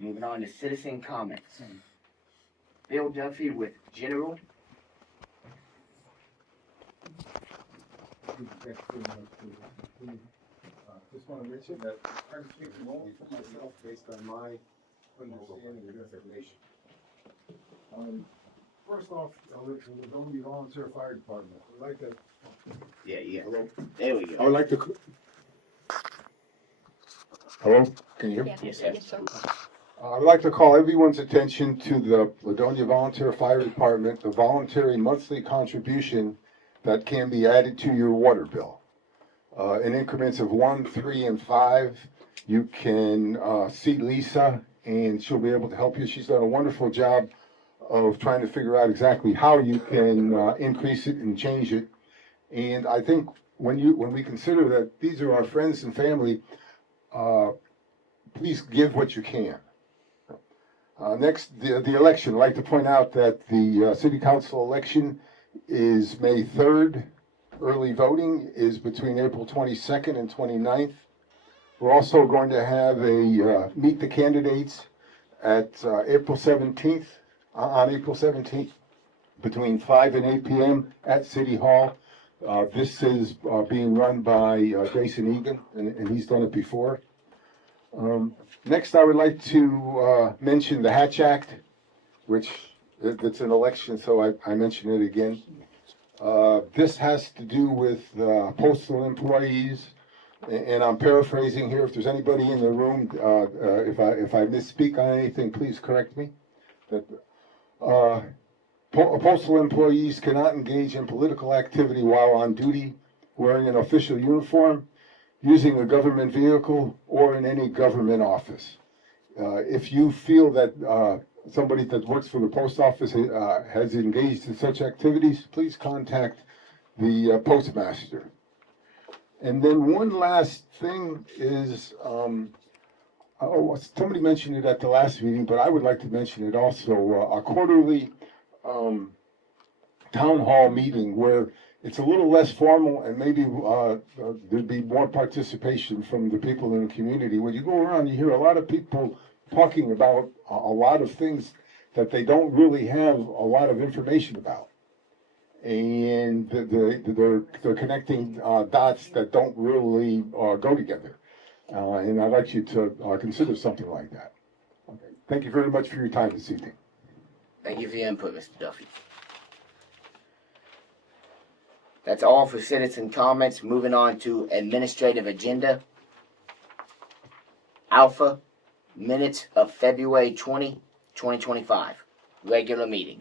Moving on to citizen comments. Bill Duffy with General. Just want to mention that I'm speaking only for myself based on my understanding of information. First off, we're going to be volunteer fire department. I'd like to. Yeah. Hello? There we I go. would like to. Hello? Can you hear me? Yes, sir. I'd like to call everyone's attention to the Ladonia Volunteer Fire Department, the voluntary monthly contribution that can be added to your water bill. In increments of 1, 3, and 5, you can see Lisa, and she'll be able to help you. She's done a wonderful job of trying to figure out exactly how you can increase it and change it. And I think when we consider that these are our friends and family, please give what you can. Next, the election. I'd like to point out that the city council election is May 3rd. Early voting is between April 22nd and 29th. We're also going to have a meet the candidates at April 17th, on April 17th, between 5 and 8 p.m. at City Hall. This is being run by Jason Egan, and he's done it before. Next, I would like to mention the Hatch Act, which it's an election, so I mention it again. This has to do with postal employees, and I'm paraphrasing here. If there's anybody in the room, if I misspeak on anything, please correct me. Postal employees cannot engage in political activity while on duty, wearing an official uniform, using a government vehicle, or in any government office. If you feel that somebody that works for the post office has engaged in such activities, please contact the postmaster. And then one last thing is, somebody mentioned it at the last meeting, but I would like to mention it also, a quarterly town hall meeting where it's a little less formal and maybe there'd be more participation from the people in the community. When you go around, you hear a lot of people talking about a lot of things that they don't really have a lot of information about. And they're connecting dots that don't really go together. And I'd like you to consider something like that. Okay. Thank you very much for your time this evening. Thank you for your input, Mr. Duffy. That's all for citizen comments. Moving on to administrative agenda. Alpha, minutes of February 20, 2025. Regular meeting.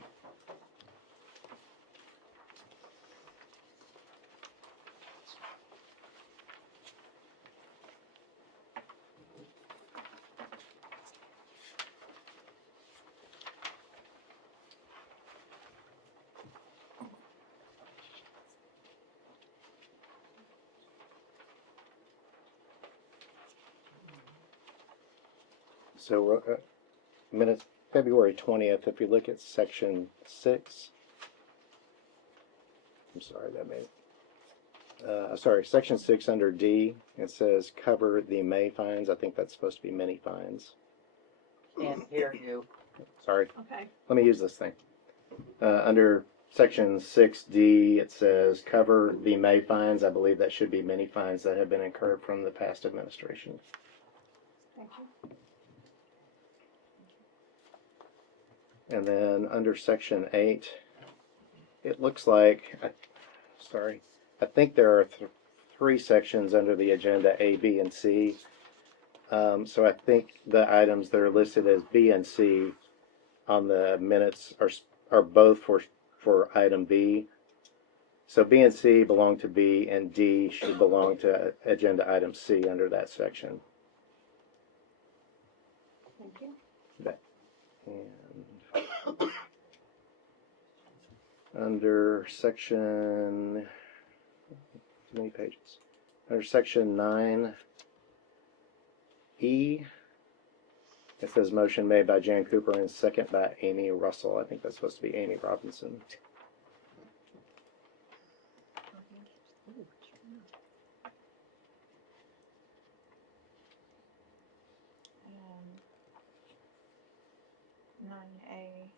So, minutes, February 20th, if you look at section 6, I'm sorry, section 6 under D, it says cover the May fines. I think that's supposed to be many fines. Can't hear you. Sorry. Okay. Let me use this thing. Under section 6D, it says cover the May fines. I believe that should be many fines that have been incurred from the past administration. Thank you. And then under section 8, it looks like, I think there are 3 sections under the agenda, A, B, and C. So I think the items that are listed as B and C on the minutes are both for item B. So B and C belong to B, and D should belong to agenda item C under that section. Thank you. And under section, too many pages. Under section 9E, it says motion made by Jan Cooper and second by Amy Russell. I think that's supposed to be Amy Robinson. 9A.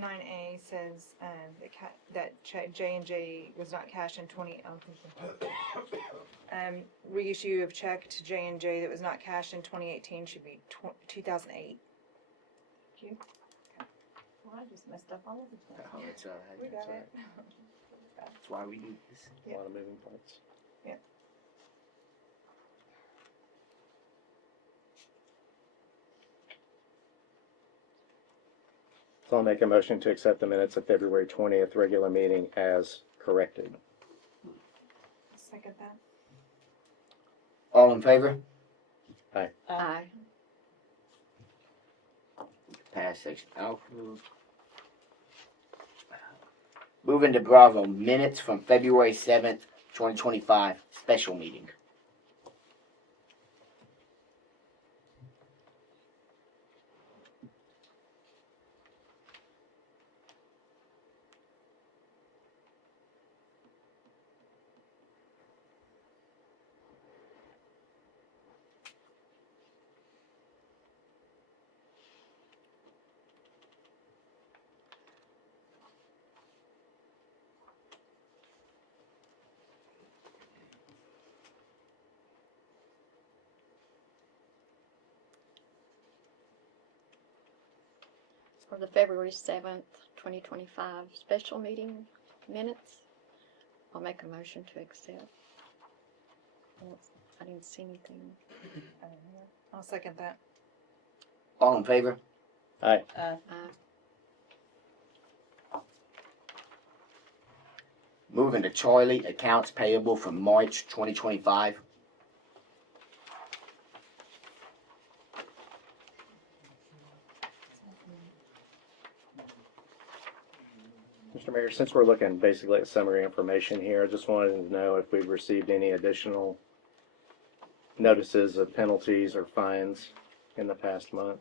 9A says that J&J was not cashed in reissue of check to J&J that was not cashed in 2018 should be 2008. Well, I just messed up all over the place. Oh, it's all right. We That's got all it. right. That's why we do this. A lot of moving parts. So I'll make a motion to accept the minutes of February 20th regular meeting as corrected. Second that. All in favor? Aye. Pass section Alpha. Moving to Bravo, minutes from February 7th, 2025, special meeting. For the February 7th, 2025 special meeting minutes, I'll make a motion to accept. I didn't see anything. I'll second that. All in favor? Aye. Moving to Charlie, accounts payable for March 2025. Mr. Mayor, since we're looking basically at summary information here, I just wanted to know if we've received any additional notices of penalties or fines in the past month.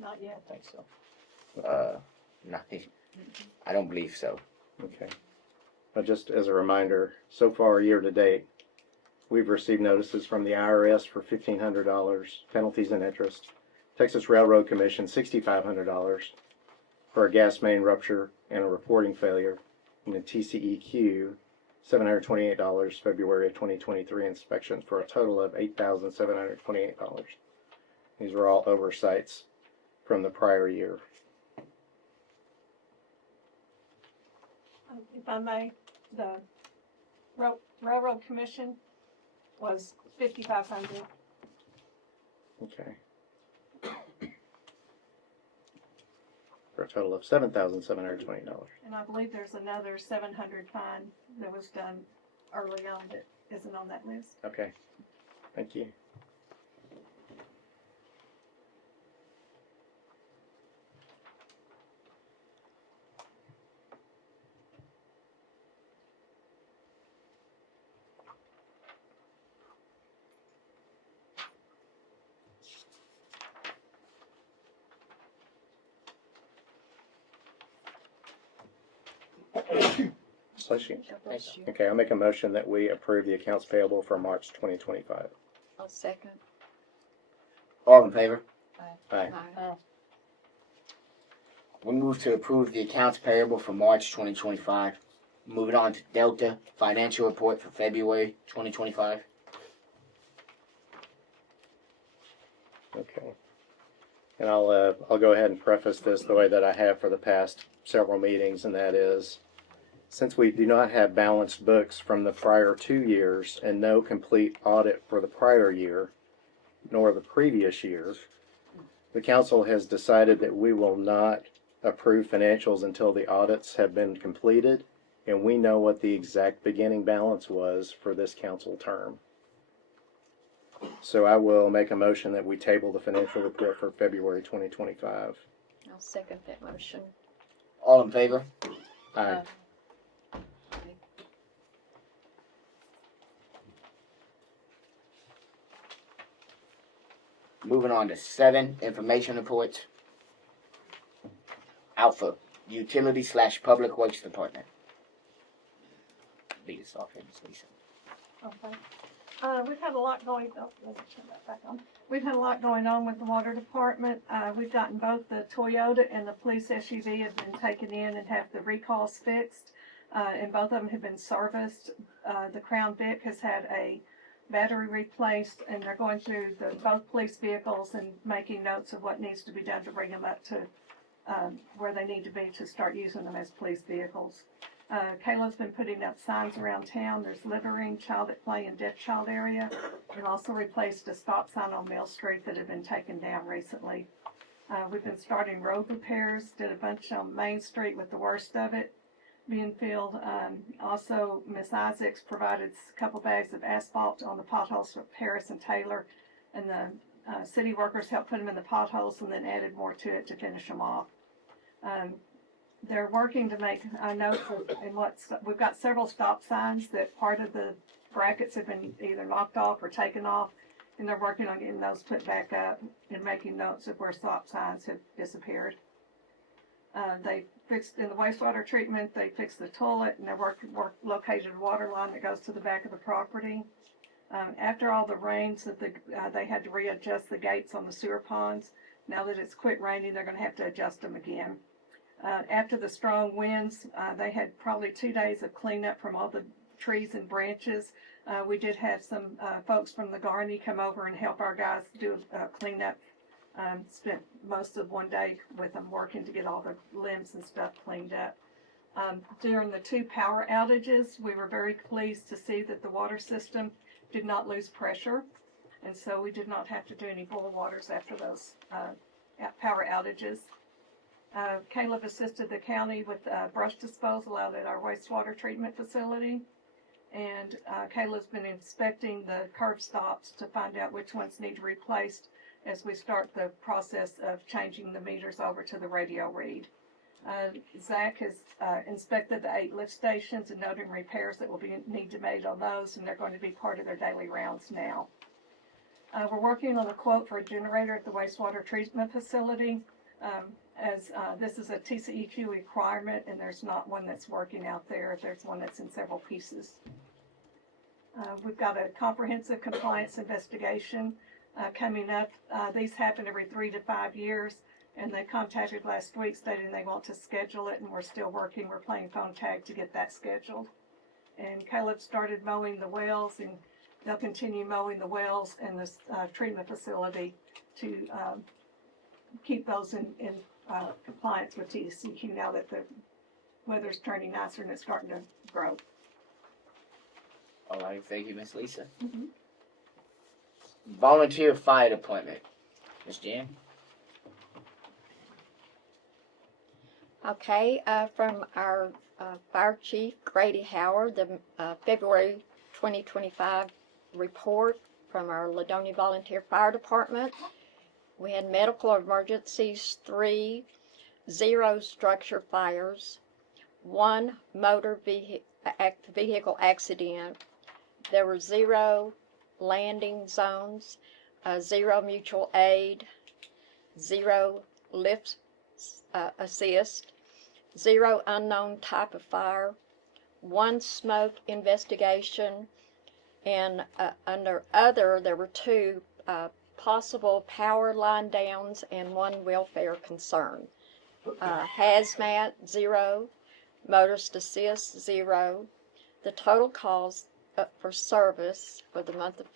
Not yet. I think so. Nothing. I don't believe so. Okay. But just as a reminder, so far year to date, we've received notices from the IRS for $1,500, penalties and interest. Texas Railroad Commission, $6,500 for a gas main rupture and a reporting failure. And the TCEQ, $728, February of 2023 inspections for a total of $8,728. These were all oversights from the prior year. If I may, the Railroad Commission was 5,500. Okay. For a total of $7,720. And I believe there's another 700 fine that was done early on that isn't on that list. Okay. Thank you. Bless you. Bless you. Okay, I'll make a motion that we approve the accounts payable for March 2025. I'll second. All in favor? Aye. Aye. We move to approve the accounts payable for March 2025. Moving on to Delta, financial report for February 2025. Okay. And I'll go ahead and preface this the way that I have for the past several meetings, and that is, since we do not have balanced books from the prior 2 years and no complete audit for the prior year, nor the previous year, the council has decided that we will not approve financials until the audits have been completed and we know what the exact beginning balance was for this council term. So I will make a motion that we table the financial report for February 2025. I'll second that motion. All in favor? Aye. Moving on to 7, information reports. Alpha, utility/public works department. Lead us off here, Ms. Lisa. Okay. We've had a lot going, oh, let me turn that back on. We've had a lot going on with the water department. We've gotten both the Toyota and the police SUV have been taken in and have the recalls fixed. And both of them have been serviced. The Crown Vic has had a battery replaced, and they're going through both police vehicles and making notes of what needs to be done to bring them up to where they need to be to start using them as police vehicles. Kayla's been putting up signs around town. There's littering, child at play, and deaf child area. And also replaced a stop sign on Mill Street that had been taken down recently. We've been starting road repairs, did a bunch on Main Street with the worst of it being filled. Also, Miss Isaacs provided a couple bags of asphalt on the potholes for Harris and Taylor, and the city workers helped put them in the potholes and then added more to it to finish them off. They're working to make notes in we've got several stop signs that part of the brackets have been either knocked off or taken off, and they're working on getting those put back up and making notes of where stop signs have disappeared. They fixed in the wastewater treatment. They fixed the toilet, and they located a water line that goes to the back of the property. After all the rains that they had to readjust the gates on the sewer ponds. Now that it's quit raining, they're going to have to adjust them again. After the strong winds, they had probably 2 days of cleanup from all the trees and branches. We did have some folks from the Garney come over and help our guys do cleanup. Spent most of one day with them working to get all the limbs and stuff cleaned up. During the 2 power outages, we were very pleased to see that the water system did not lose pressure, and so we did not have to do any boil waters after those power outages. Caleb assisted the county with brush disposal out at our wastewater treatment facility, and Caleb's been inspecting the curb stops to find out which ones need replaced as we start the process of changing the meters over to the radio read. Zach has inspected the 8 lift stations and noting repairs that will need to be made on those, and they're going to be part of their daily rounds now. We're working on a quote for a generator at the wastewater treatment facility. As this is a TCEQ requirement, and there's not one that's working out there. There's one that's in several pieces. We've got a comprehensive compliance investigation coming up. These happen every 3 to 5 years, and they contacted last week stating they want to schedule it, and we're still working. We're playing phone tag to get that scheduled. And Caleb started mowing the wells, and they'll continue mowing the wells and the treatment facility to keep those in compliance with TCEQ now that the weather's turning nicer and it's starting to grow. All right, thank you, Miss Lisa. Mhm. Volunteer fire department, Miss Jan. Okay, from our Fire Chief Grady Howard, the February 2025 report from our Ladonia Volunteer Fire Department. We had medical emergencies 3, 0 structure fires, 1 motor vehicle accident. There were 0 landing zones, 0 mutual aid, 0 lift assist, 0 unknown type of fire, 1 smoke investigation, and under other there were 2 possible power line downs and 1 welfare concern. Hazmat 0, motorist assist 0. The total calls for service for the month of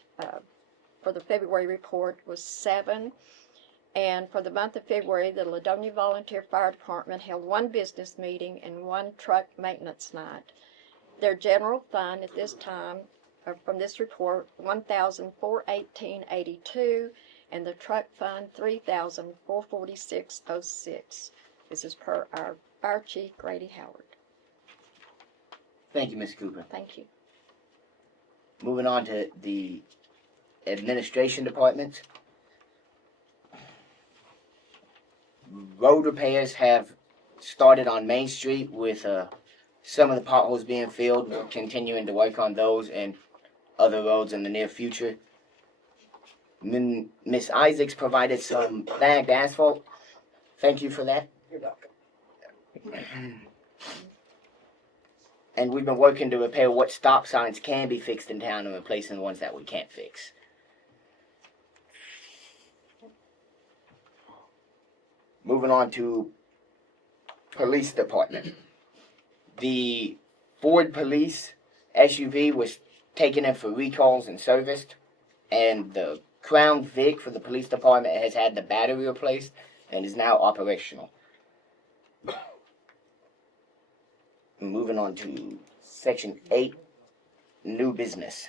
for the February report was 7. And for the month of February, the Ladonia Volunteer Fire Department held 1 business meeting and 1 truck maintenance night. Their general fund at this time, from this report, $1,418.82, and the truck fund $3,446.06. This is per our Fire Chief Grady Howard. Thank you, Miss Cooper. Thank you. Moving on to the administration department. Road repairs have started on Main Street with some of the potholes being filled. We're continuing to work on those and other roads in the near future. Miss Isaacs provided some bagged asphalt. Thank you for that. You're welcome. And we've been working to repair what stop signs can be fixed in town and replacing the ones that we can't fix. Moving on to police department. The Ford Police SUV was taken in for recalls and serviced, and the Crown Vic for the police department has had the battery replaced and is now operational. Moving on to section 8, new business.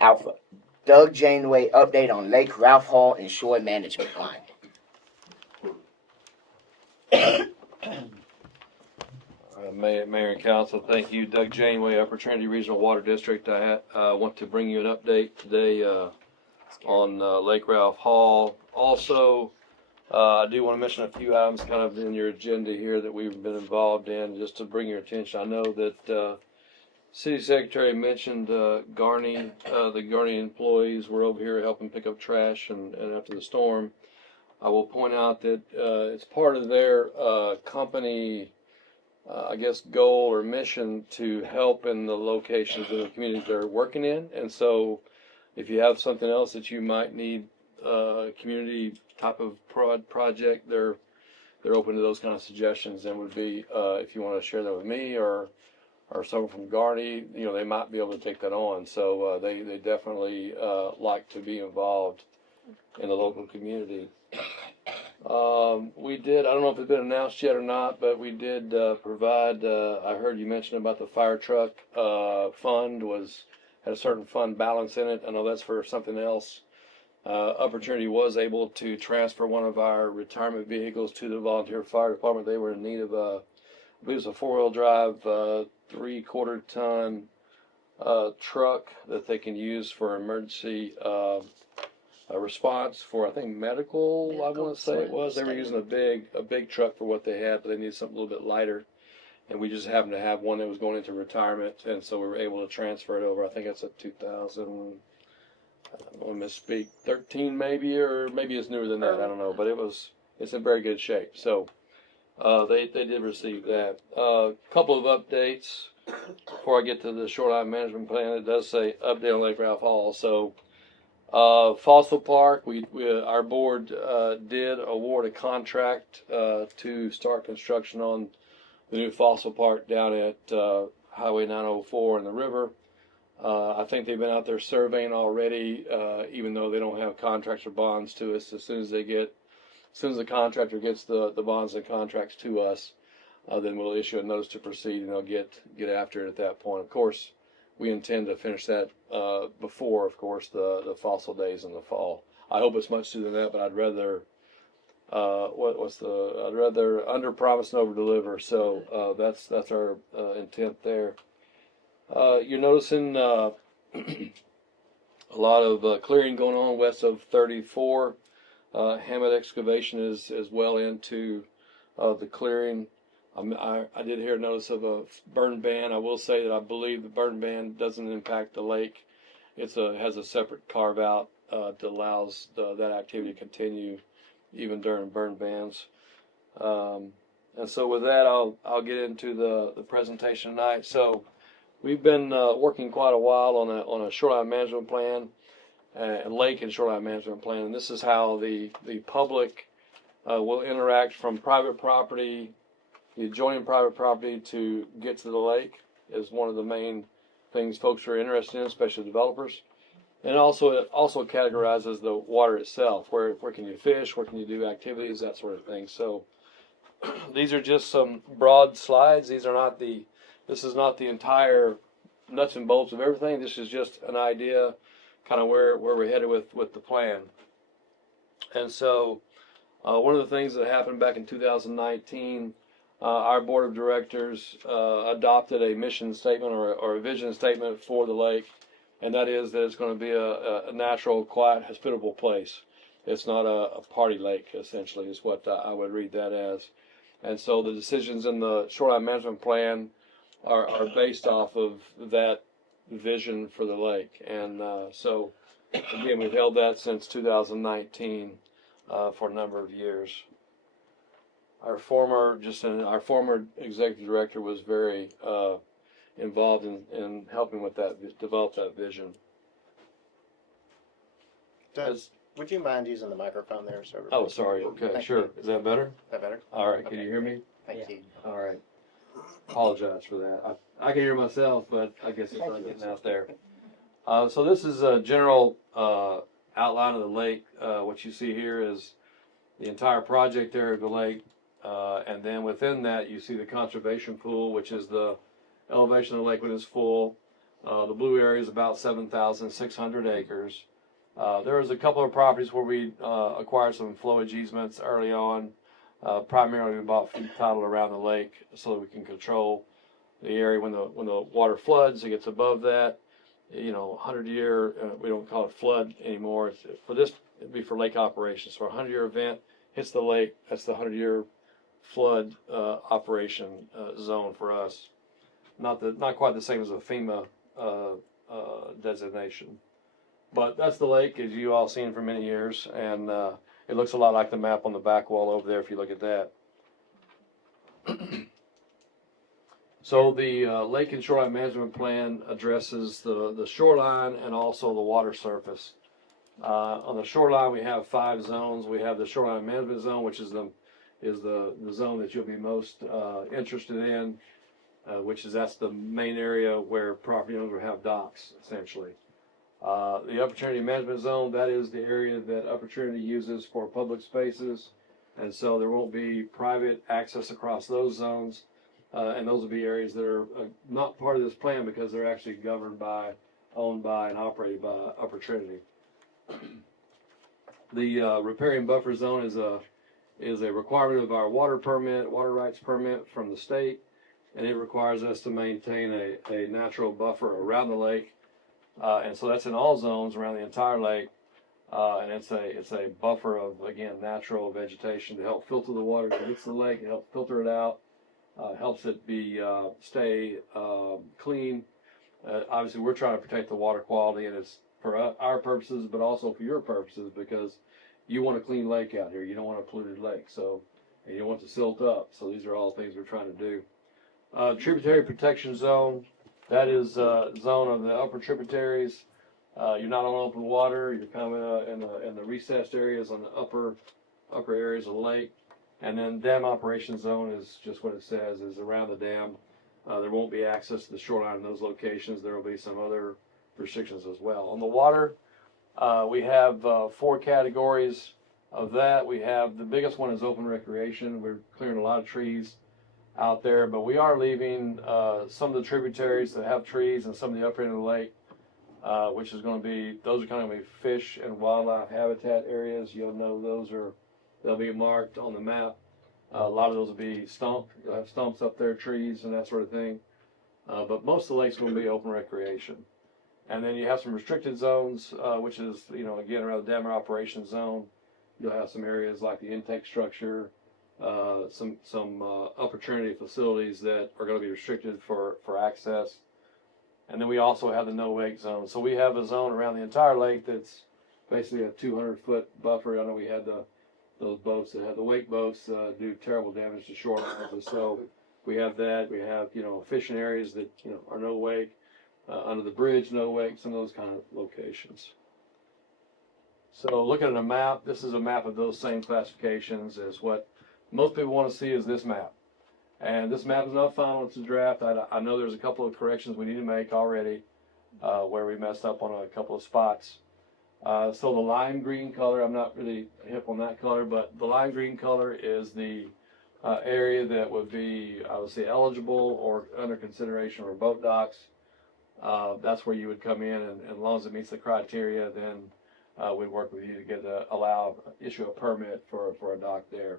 Alpha. Doug Janeway update on Lake Ralph Hall and shore management line. Mayor and Council, thank you. Doug Janeway, Upper Trinity Regional Water District. I want to bring you an update today on Lake Ralph Hall. Also, I do want to mention a few items kind of in your agenda here that we've been involved in, just to bring your attention. I know that City Secretary mentioned Garney. The Garney employees were over here helping pick up trash and after the storm. I will point out that it's part of their company, I guess, goal or mission to help in the locations of the communities they're working in. And so if you have something else that you might need, community type of project, they're open to those kind of suggestions, and would be, if you want to share that with me or someone from Garney, you know, they might be able to take that on. So they definitely like to be involved in the local community. We did, I don't know if it's been announced yet or not, but we did provide, I heard you mention about the fire truck fund had a certain fund balance in it. I know that's for something else. Upper Trinity was able to transfer one of our retirement vehicles to the volunteer fire department. They were in need of I believe it was a 4-wheel drive, 3/4 ton truck that they can use for emergency response for, I think, medical I want to say it was. They were using a big truck for what they had, but they needed something a little bit lighter. And we just happened to have one that was going into retirement, and so we were able to transfer it over. I think it's a 2000, I don't want to misspeak, 13 maybe, or maybe it's newer than that. I don't know, but it's in very good shape. So they did receive that. Couple of updates before I get to the shoreline management plan. It does say update on Lake Ralph Hall. So Fossil Park, our board did award a contract to start construction on the new Fossil Park down at Highway 904 in the river. I think they've been out there surveying already, even though they don't have contracts or bonds to us. As soon as the contractor gets the bonds and contracts to us, then we'll issue a notice to proceed, and they'll get after it at that point. Of course, we intend to finish that before, of course, the fossil days in the fall. I hope it's much sooner than that, but I'd rather I'd rather under promise and over deliver. So that's our intent there. You're noticing a lot of clearing going on west of 34. Hammett Excavation is well into the clearing. I did hear notice of a burn ban. I will say that I believe the burn ban doesn't impact the lake. It has a separate carve out that allows that activity to continue even during burn bans. And so with that, I'll get into the presentation tonight. So we've been working quite a while on a shoreline management plan, lake and shoreline management plan, and this is how the public will interact from private property, the adjoining private property, to get to the lake is one of the main things folks are interested in, especially developers. And also, it also categorizes the water itself. Where can you fish? Where can you do activities? That sort of thing. So these are just some broad slides. This is not the entire nuts and bolts of everything. This is just an idea, kind of where we're headed with the plan. And so one of the things that happened back in 2019, our board of directors adopted a mission statement or a vision statement for the lake. And that is that it's going to be a natural, quiet, hospitable place. It's not a party lake, essentially, is what I would read that as. And so the decisions in the shoreline management plan are based off of that vision for the lake. And so, again, we've held that since 2019 for a number of years. our former executive director was very involved in helping with that, develop that vision. Doug, As- would you mind using the microphone there, sir? oh, sorry. Okay, Thank sure. you. Is that better? Is that better? All right. Can Okay. you hear me? Thank you. All right. Apologize for that. I can hear myself, but I guess it's not getting out there. So this is a general outline of the lake. What you see here is the entire project area of the lake. And then within that, you see the conservation pool, which is the elevation of the lake when it's full. The blue area is about 7,600 acres. There was a couple of properties where we acquired some flowage easements early on. Primarily, we bought fee title around the lake so that we can control the area when the water floods. It gets above that. 100-year. We don't call it flood anymore. For this, it'd be for lake operations. So a 100-year event hits the lake. That's the 100-year flood operation zone for us. Not quite the same as a FEMA designation. But that's the lake, as you all seen for many years, and it looks a lot like the map on the back wall over there if you look at that. So the Lake and Shoreline Management Plan addresses the shoreline and also the water surface. On the shoreline, we have 5 zones. We have the Shoreline Management Zone, which is the zone that you'll be most interested in, that's the main area where property owners will have docks, essentially. The Opportunity Management Zone, that is the area that Opportunity uses for public spaces, and so there won't be private access across those zones, and those will be areas that are not part of this plan because they're actually owned by, and operated by Opportunity. The riparian buffer zone is a requirement of our water rights permit from the state, and it requires us to maintain a natural buffer around the lake. And so that's in all zones around the entire lake, and it's a buffer of, again, natural vegetation to help filter the water that hits the lake, help filter it out, helps it stay clean. Obviously, we're trying to protect the water quality, and it's for our purposes, but also for your purposes, because you want a clean lake out here. You don't want a polluted lake, and you want to silt up. So these are all things we're trying to do. Tributary protection zone. That is a zone of the upper tributaries. You're not on open water. You're kind of in the recessed areas on the upper areas of the lake. And then dam operation zone is just what it says, is around the dam. There won't be access to the shoreline in those locations. There will be some other restrictions as well. On the water, we have 4 categories of that. We have, the biggest one is open recreation. We're clearing a lot of trees out there, but we are leaving some of the tributaries that have trees and some of the upper end of the lake, which is going to be, those are going to be fish and wildlife habitat areas. You'll know they'll be marked on the map. A lot of those will be stumped. You'll have stumps up there, trees and that sort of thing. But most of the lake's going to be open recreation. And then you have some restricted zones, which is, again, around the dam operation zone. You'll have some areas like the intake structure, some Opportunity facilities that are going to be restricted for access. And then we also have the no wake zone. So we have a zone around the entire lake that's basically a 200-foot buffer. I know we had those boats that had the wake boats do terrible damage to shorelines, and so we have that. We have fishing areas that are no wake, under the bridge no wake, some of those kind of locations. So looking at a map, this is a map of those same classifications as what most people want to see is this map. And this map is not final, it's a draft. I know there's a couple of corrections we need to make already where we messed up on a couple of spots. So the lime green color, I'm not really hip on that color, but the lime green color is the area that would be, I would say, eligible or under consideration for boat docks. That's where you would come in, and as long as it meets the criteria, then we'd work with you to get issue a permit for a dock there.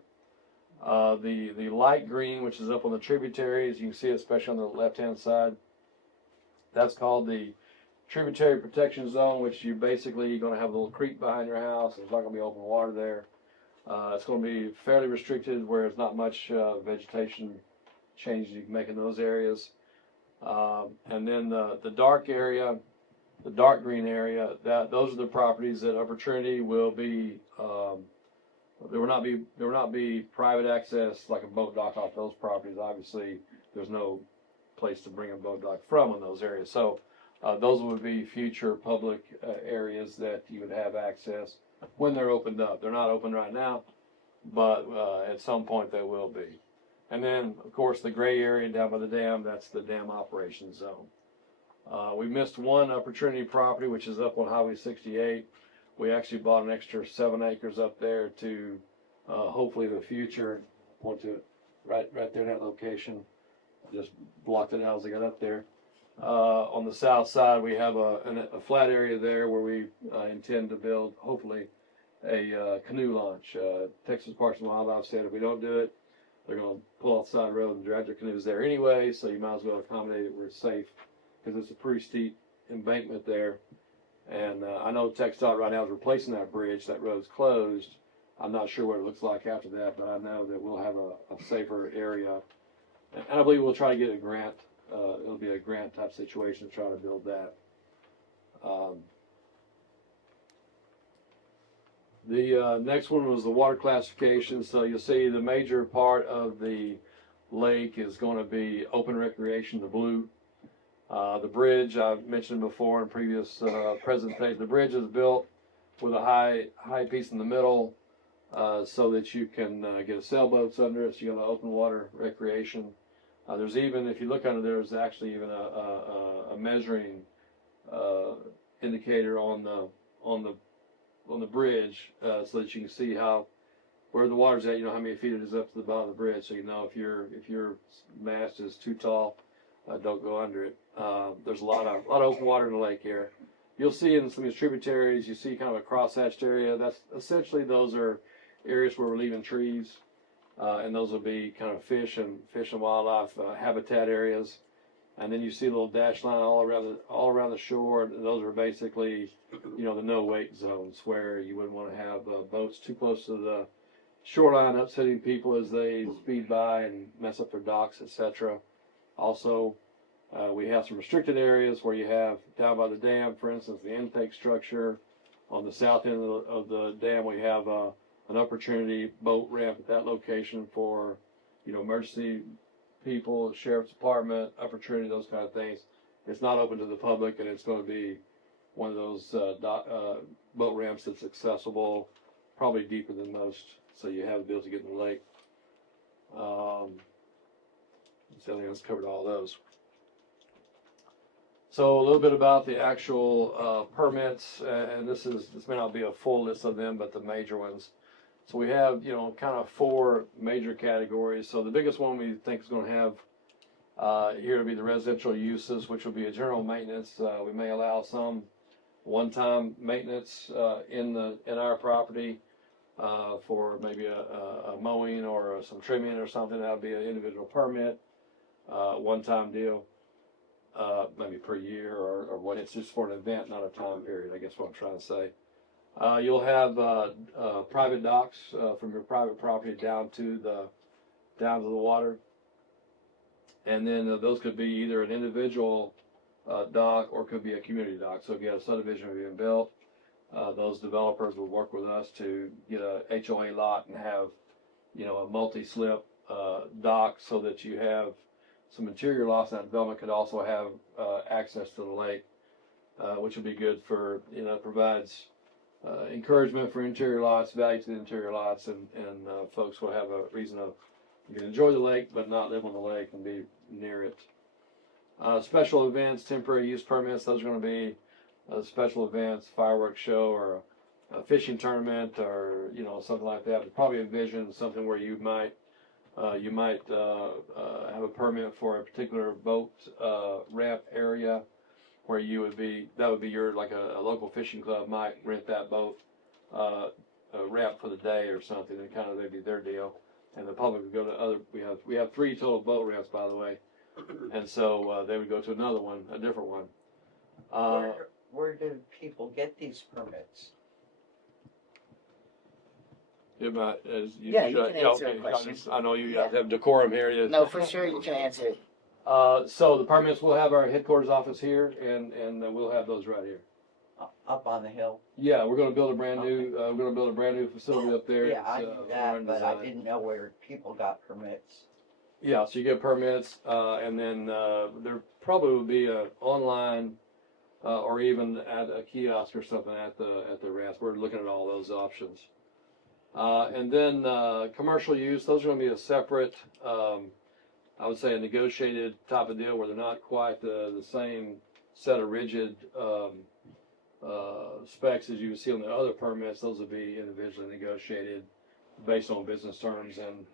The light green, which is up on the tributaries, you can see it especially on the left-hand side. That's called the Tributary Protection Zone, which you're going to have a little creek behind your house. There's not going to be open water there. It's going to be fairly restricted where there's not much vegetation changes you can make in those areas. And then the dark area, the dark green area, those are the properties that Opportunity will be There will not be private access like a boat dock off those properties. Obviously, there's no place to bring a boat dock from in those areas. So those would be future public areas that you would have access when they're opened up. They're not open right now, but at some point they will be. And then, of course, the gray area down by the dam, that's the dam operations zone. We missed one opportunity property, which is up on Highway 68. We actually bought an extra 7 acres up there to hopefully in the future, point to it right there in that location. Just blocked it out as I got up there. On the south side, we have a flat area there where we intend to build, hopefully, a canoe launch. Texas Parks and Wildlife said if we don't do it, they're going to pull off the side of the road and drag their canoes there anyway, so you might as well accommodate it where it's safe, because it's a pretty steep embankment there. And I know TxDOT right now is replacing that bridge. That road's closed. I'm not sure what it looks like after that, but I know that we'll have a safer area. And I believe we'll try to get a grant. It'll be a grant type situation to try to build that. The next one was the water classification. So you'll see the major part of the lake is going to be open recreation, the blue. The bridge I've mentioned before in previous presentation. The bridge is built with a high piece in the middle, so that you can get a sailboats under it. So you got open water recreation. There's even, if you look under there, there's actually even a measuring indicator on the bridge, so that you can see where the water's at. You know how many feet it is up to the bottom of the bridge, so you know if your mast is too tall, don't go under it. There's a lot of open water in the lake here. You'll see in some of these tributaries, you see kind of a crosshatched area. That's essentially, those are areas where we're leaving trees, and those will be kind of fish and wildlife habitat areas. And then you see a little dash line all around the shore. Those are basically, the no wake zones, where you wouldn't want to have boats too close to the shoreline, upsetting people as they speed by and mess up their docks, etc. Also, we have some restricted areas where you have down by the dam, for instance, the intake structure. On the south end of the dam, we have an opportunity boat ramp at that location for, emergency people, sheriff's department, opportunity, those kind of things. It's not open to the public, and it's going to be one of those boat ramps that's accessible, probably deeper than most, so you have the ability to get in the lake. So I think that's covered all those. So a little bit about the actual permits, and this may not be a full list of them, but the major ones. So we have, kind of 4 major categories. So the biggest one we think is going to have here to be the residential uses, which will be a general maintenance. We may allow some one-time maintenance in our property for maybe a mowing or some trimming or something. That would be an individual permit, one-time deal. Maybe per year or what. It's just for an event, not a time period, I guess what I'm trying to say. You'll have private docks from your private property down to the water, and then those could be either an individual dock or could be a community dock. So if you have a subdivision being built, those developers will work with us to get a HOA lot and have, a multi-slip dock, so that you have some interior lots. That development could also have access to the lake, which would be good for, provides encouragement for interior lots, value to the interior lots, and folks will have a reason to, you can enjoy the lake but not live on the lake and be near it. Special events, temporary use permits, those are going to be special events, fireworks show, or a fishing tournament, or something like that. But probably envision something where you might have a permit for a particular boat ramp area, where that would be your, like a local fishing club might rent that boat ramp for the day or something, and kind of that'd be their deal. And the public would go to other. We have 3 total boat ramps, by the way, and so they would go to another one, a different one. Where do people get these permits? You can answer a question. I know you guys have decorum here. No, for sure you can answer it. So the permits, we'll have our headquarters office here, and we'll have those right here. up on the hill? Yeah, we're gonna build a brand new, facility up there. Yeah, I It's, knew we're that, in but I design. didn't know where people got permits. Yeah, so you get permits, and then, there probably will be a online, or even at a kiosk or something at the rest. We're looking at all those options. And then, commercial use, those are gonna be a separate, I would say a negotiated type of deal where they're not quite the same set of rigid, specs as you would see on the other permits. Those will be individually negotiated based on business terms and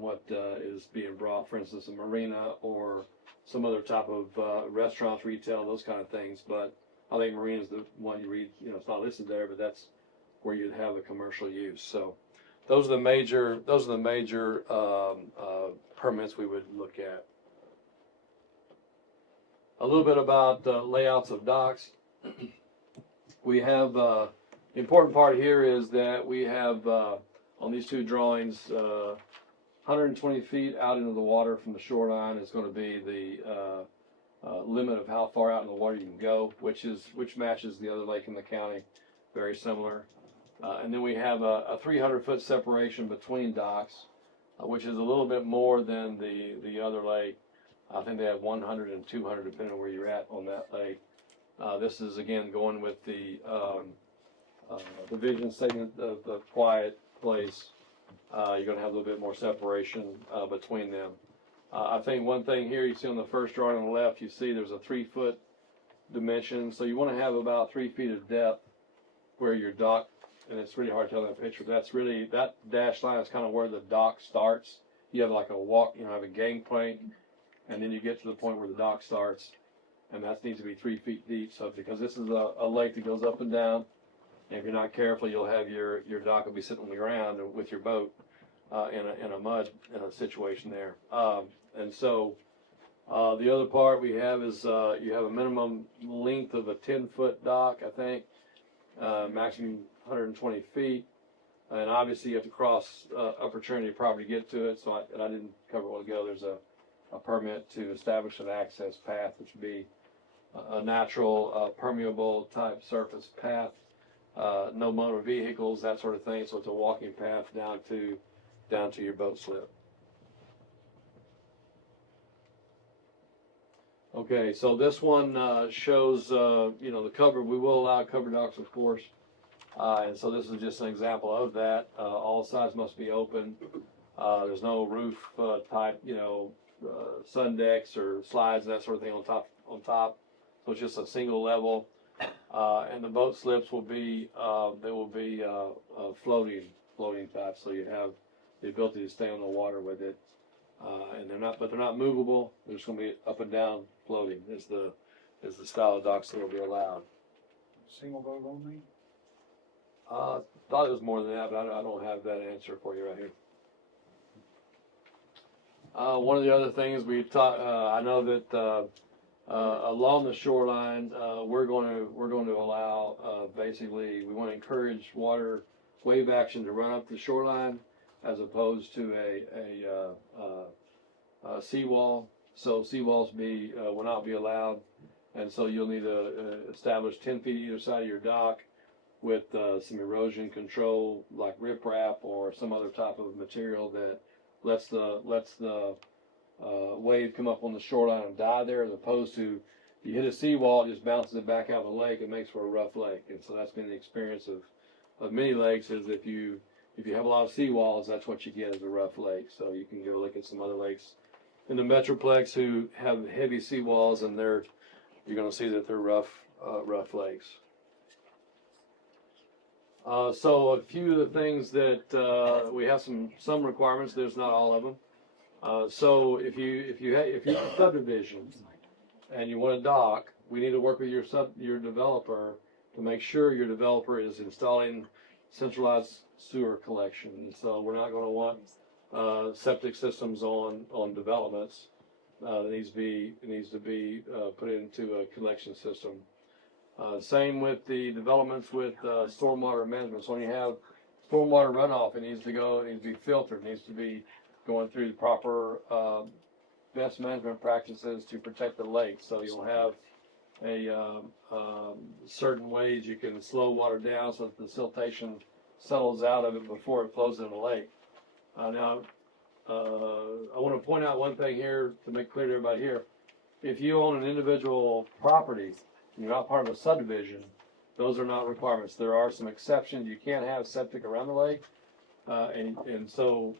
what is being brought, for instance, a marina or some other type of restaurants, retail, those kind of things. But I think marina is the one you read, it's not listed there, but that's where you'd have a commercial use. So those are the major permits we would look at. A little bit about layouts of docks. We have, the important part here is that we have, on these two drawings, 120 feet out into the water from the shoreline is going to be the limit of how far out in the water you can go, which matches the other lake in the county, very similar. And then we have a 300-foot separation between docks, which is a little bit more than the other lake. I think they have 100 and 200 depending on where you're at on that lake. This is again going with the vision statement of the quiet place. You're going to have a little bit more separation between them. I think one thing here you see on the first drawing on the left, you see there's a 3-foot dimension. So you want to have about 3 feet of depth where your dock, and it's really hard to tell in that picture. That's really, that dashed line is kind of where the dock starts. You have like a walk, have a gangplank, and then you get to the point where the dock starts, and that needs to be 3 feet deep. So because this is a lake that goes up and down, and if you're not careful, you'll have your dock will be sitting on the ground with your boat in a mud situation there. And so the other part we have is you have a minimum length of a 10-foot dock, I think, maximum 120 feet, and obviously you have to cross Upper Trinity property to get to it. So I didn't cover a while ago. There's a permit to establish an access path, which would be a natural permeable type surface path. No motor vehicles, that sort of thing. So it's a walking path down to your boat slip. Okay, so this one shows the cover. We will allow cover docks, of course, and so this is just an example of that. All sides must be open. There's no roof type, sun decks or slides and that sort of thing on top. So it's just a single level. And the boat slips will be floating type, so you have the ability to stay on the water with it. And they're not movable. They're just going to be up and down floating. Is the style of docks that will be allowed. Single boat only? Thought it was more than that, but I don't have that answer for you right here. One of the other things we talked, I know that along the shoreline, we're going to allow basically we want to encourage wave action to run up the shoreline as opposed to a seawall. So seawalls will not be allowed, and so you'll need to establish 10 feet either side of your dock with some erosion control like riprap or some other type of material that lets the wave come up on the shoreline and die there, as opposed to you hit a seawall, it just bounces it back out of the lake. It makes for a rough lake, and so that's been the experience of many lakes. Is if you have a lot of seawalls, that's what you get is a rough lake. So you can go look at some other lakes in the Metroplex who have heavy seawalls, and you're going to see that they're rough lakes. So a few of the things that we have some requirements. There's not all of them. So if you're a subdivision and you want a dock, we need to work with your developer to make sure your developer is installing centralized sewer collection. And so we're not going to want septic systems on developments. It needs to be put into a collection system. Same with the developments with stormwater management. So when you have stormwater runoff, it needs to be filtered, it needs to be going through the proper best management practices to protect the lake. So you'll have certain ways you can slow water down so that the siltation settles out of it before it flows in the lake. Now, I want to point out one thing here to make clear to everybody here. If you own an individual property, and you're not part of a subdivision, those are not requirements. There are some exceptions. You can't have septic around the lake. And so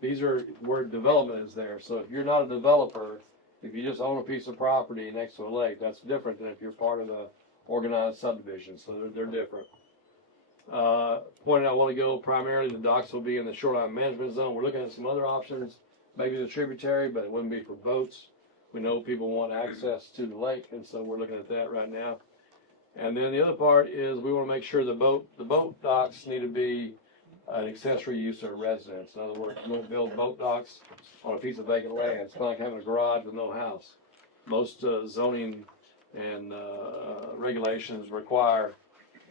these are where development is there. So if you're not a developer, if you just own a piece of property next to a lake, that's different than if you're part of the organized subdivision. So they're different. Pointed out a while ago, primarily the docks will be in the shoreline management zone. We're looking at some other options, maybe the tributary, but it wouldn't be for boats. We know people want access to the lake, and so we're looking at that right now. And then the other part is we want to make sure the boat docks need to be an accessory use or residence. In other words, you don't build boat docks on a piece of vacant land. It's kind of like having a garage with no house. Most zoning and regulations require,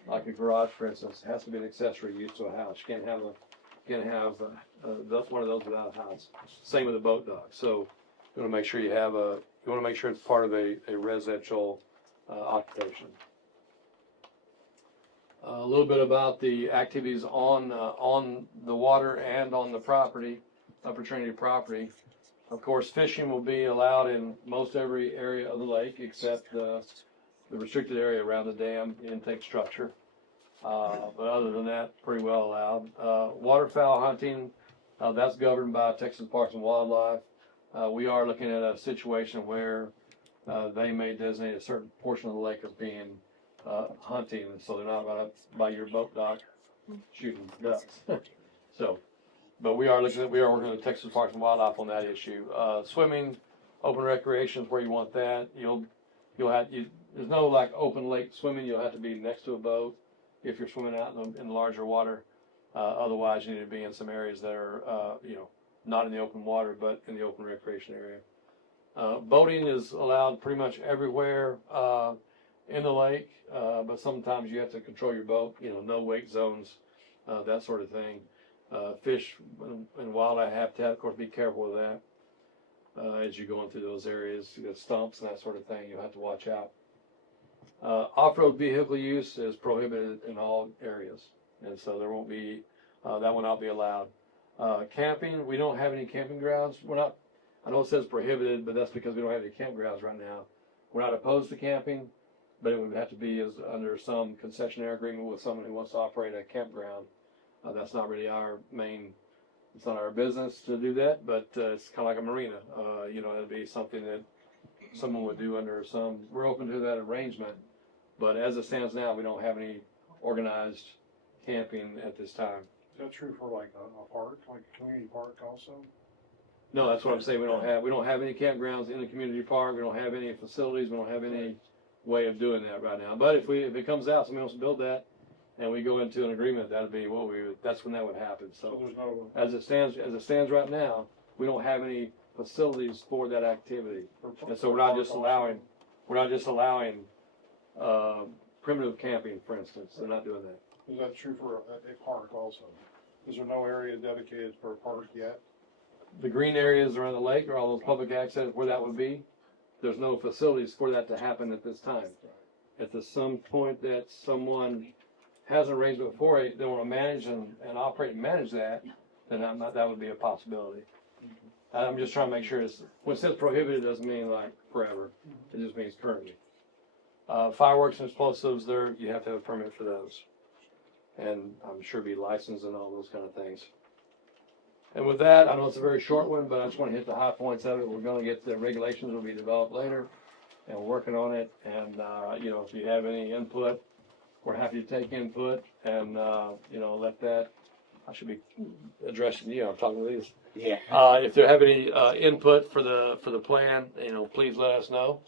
like a garage, for instance, has to be an accessory use to a house. You can't have one of those without a house. Same with a boat dock. So you want to make sure it's part of a residential occupation. A little bit about the activities on the water and on the property, Upper Trinity property. Of course, fishing will be allowed in most every area of the lake except the restricted area around the dam intake structure. But other than that, pretty well allowed. Waterfowl hunting, that's governed by Texas Parks and Wildlife. We are looking at a situation where they may designate a certain portion of the lake as being hunting, so they're not right up by your boat dock shooting ducks. So, but we are working with Texas Parks and Wildlife on that issue. Swimming, open recreation is where you want that. There's no like open lake swimming. You'll have to be next to a boat if you're swimming out in the larger water. Otherwise, you need to be in some areas that are not in the open water, but in the open recreation area. Boating is allowed pretty much everywhere in the lake, but sometimes you have to control your boat, no wake zones, that sort of thing. Fish and wildlife habitat, of course, be careful with that as you're going through those areas. You got stumps and that sort of thing, you'll have to watch out. Off-road vehicle use is prohibited in all areas, and so there won't be, that will not be allowed. Camping, we don't have any camping grounds. I know it says prohibited, but that's because we don't have any campgrounds right now. We're not opposed to camping, but it would have to be under some concessionaire agreement with someone who wants to operate a campground. That's not really it's not our business to do that, but it's kind of like a marina. It'd be something that someone would do we're open to that arrangement, but as it stands now, we don't have any organized camping at this time. Is that true for like a park, like a community park also? No, that's what I'm saying. We don't have any campgrounds in the community park. We don't have any facilities. We don't have any way of doing that right now. But if it comes out, somebody wants to build that, and we go into an agreement, that's when that would happen. So there's no, as it stands right now, we don't have any facilities for that activity, and so we're not just allowing primitive camping, for instance. They're not doing that. is that true for a park also? Is there no area dedicated for a park yet? The green areas around the lake or all those public access where that would be, there's no facilities for that to happen at this time. If there's some point that someone has an arrangement for it, they want to manage and operate and manage that, then that would be a possibility. I'm just trying to make sure when it says prohibited, it doesn't mean like forever. It just means currently. Fireworks and explosives, you have to have a permit for those. And I'm sure be licensed and all those kind of things. And with that, I know it's a very short one, but I just want to hit the high points of it. We're going to get the regulations will be developed later, and we're working on it. And if you have any input, we're happy to take input and let that. I should be addressing you. I'm talking to these. Yeah. If you have any input for the plan, please let us know.